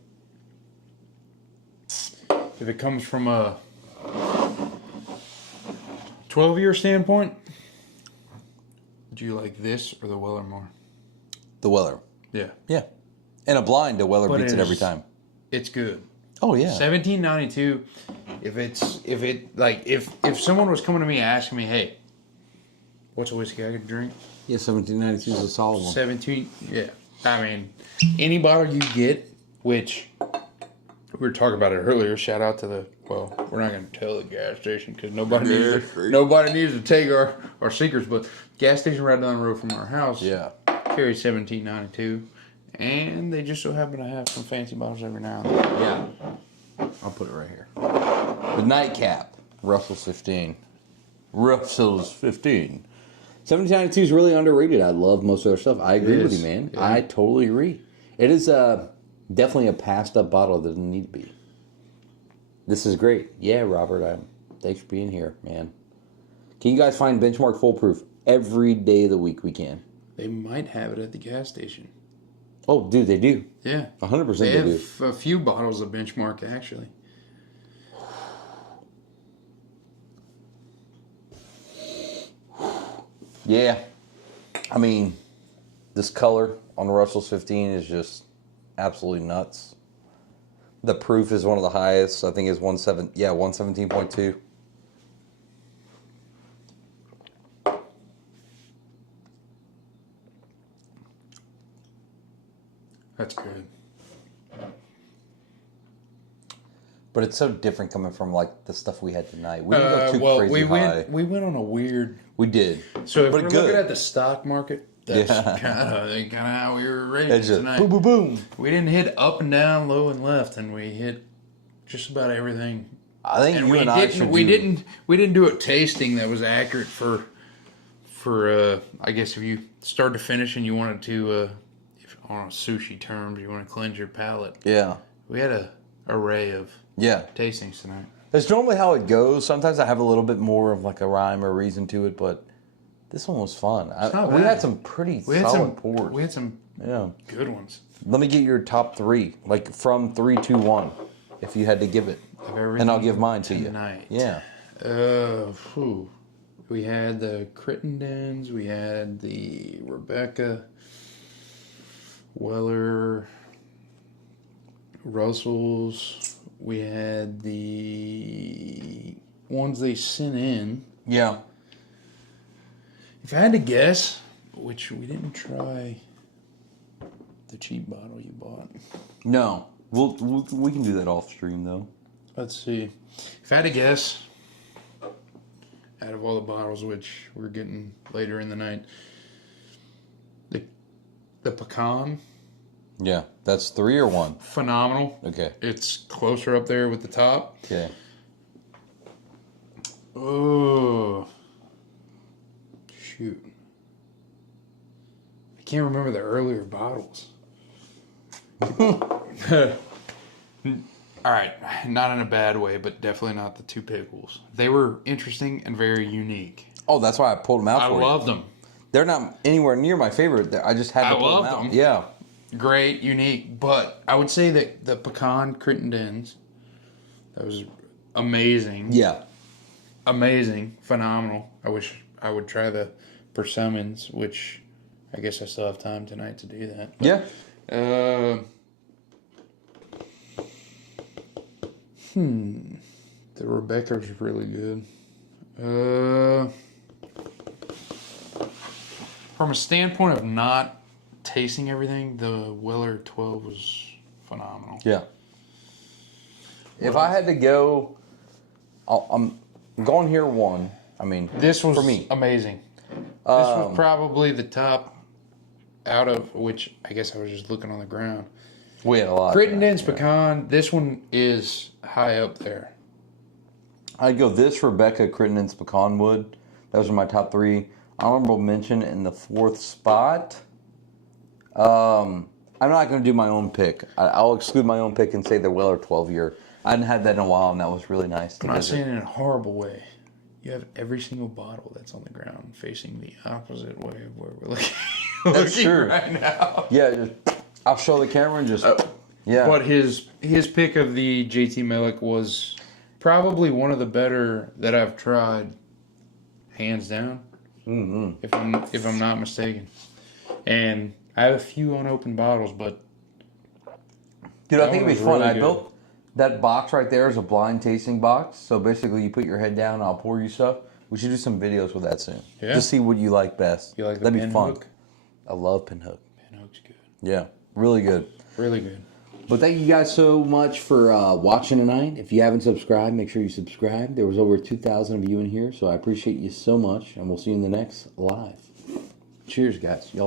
If it comes from a 12-year standpoint, do you like this or the Weller more? The Weller. Yeah. Yeah. And a blind, the Weller But beats it every time. It's good. Oh, yeah. 1792, if someone was coming to me asking me, hey, what's a whiskey I could drink? Yeah, 1792 is a solid one. 17, yeah. I mean, any bottle you get, which we were talking about it earlier. Shout out to we're not going to tell the gas station because nobody needs to take our secrets. But gas station right down the road from our house, Yeah. carries 1792. And they just so happen to have some fancy bottles every now and then. Yeah. I'll put it right here. The Nightcap. Russell's 15. Russell's 15. 1792 is really underrated. I love most of their stuff. I agree with you, man. Yeah. I totally agree. It is definitely a passed up bottle that doesn't need to be. This is great. Yeah, Robert. Thanks for being here, man. Can you guys find Benchmark Foolproof every day of the week we can? They might have it at the gas station. Oh, dude, they do. Yeah. 100% they do. They have a few bottles of Benchmark, actually. Yeah. I mean, this color on Russell's 15 is just absolutely nuts. The proof is one of the highest. I think it's 117.2. That's good. But it's so different coming from like the stuff we had tonight. We didn't go too crazy high. We went on a weird. We did. So if we're looking at the stock market, that's kind of how we were rated tonight. Boom, boom, boom. We didn't hit up and down, low and left, and we hit just about everything. I think and we didn't do a tasting that was accurate for I guess if you start to finish and you wanted to, if on sushi terms, you want to cleanse your palate. Yeah. We had an array of tastings tonight. That's normally how it goes. Sometimes I have a little bit more of like a rhyme or reason to it, but this one was fun. We had some pretty solid pours. We had some good ones. Let me get your top three, like from 3, 2, 1, if you had to give it, and I'll give mine to you. Yeah. We had the Crittendens. We had the Rebecca, Weller, Russell's. We had the ones they sent in. Yeah. If I had to guess, which we didn't try the cheap bottle you bought. No. We can do that off stream, though. Let's see. If I had to guess, out of all the bottles, which we're getting later in the night, the pecan. Yeah. That's 3 or 1? Phenomenal. Okay. It's closer up there with the top. Okay. Oh. Shoot. I can't remember the earlier bottles. All right, not in a bad way, but definitely not the 2 pickles. They were interesting and very unique. Oh, that's why I pulled them out for you. I loved them. They're not anywhere near my favorite. I just had to pull them out. Them. Yeah. Great, unique, but I would say that the pecan Crittendens, that was amazing. Yeah. Amazing, phenomenal. I wish I would try the persimmons, which I guess I still have time tonight to do that. But, yeah. The Rebecca's really good. From a standpoint of not tasting everything, the Weller 12 was phenomenal. Yeah. If I had to go, I'm going here 1. I mean, this was for me amazing. This was probably the top out of which I guess I was just looking on the ground. We had a lot. Crittenden's pecan. This one is high up there. I'd go this Rebecca Crittenden's pecan wood. Those are my top 3. Honorable mention in the 4th spot. I'm not going to do my own pick. I'll exclude my own pick and say the Weller 12 year. I hadn't had that in a while, and that was really nice. I'm not saying it in a horrible way. You have every single bottle that's on the ground facing the opposite way of where we're looking, that's true. Right now. Yeah, I'll show the camera and just yeah. But his pick of the JT Meleck was probably one of the better that I've tried, hands down. Mm-hmm. If I'm not mistaken, and I have a few unopened bottles, but dude, I think it'd be fun. Really I built that box right there is a blind tasting box. So basically, you put your head down, and I'll pour you stuff. We should do some videos with that soon. Yeah. Just see what you like best. You like the That'd pin be fun. hook? I love pinhook. Pinhook's good. Yeah, really good. Really good. But thank you guys so much for watching tonight. If you haven't subscribed, make sure you subscribe. There was over 2,000 of you in here, so I appreciate you so much, and we'll see you in the next live. Cheers, guys. Y'all.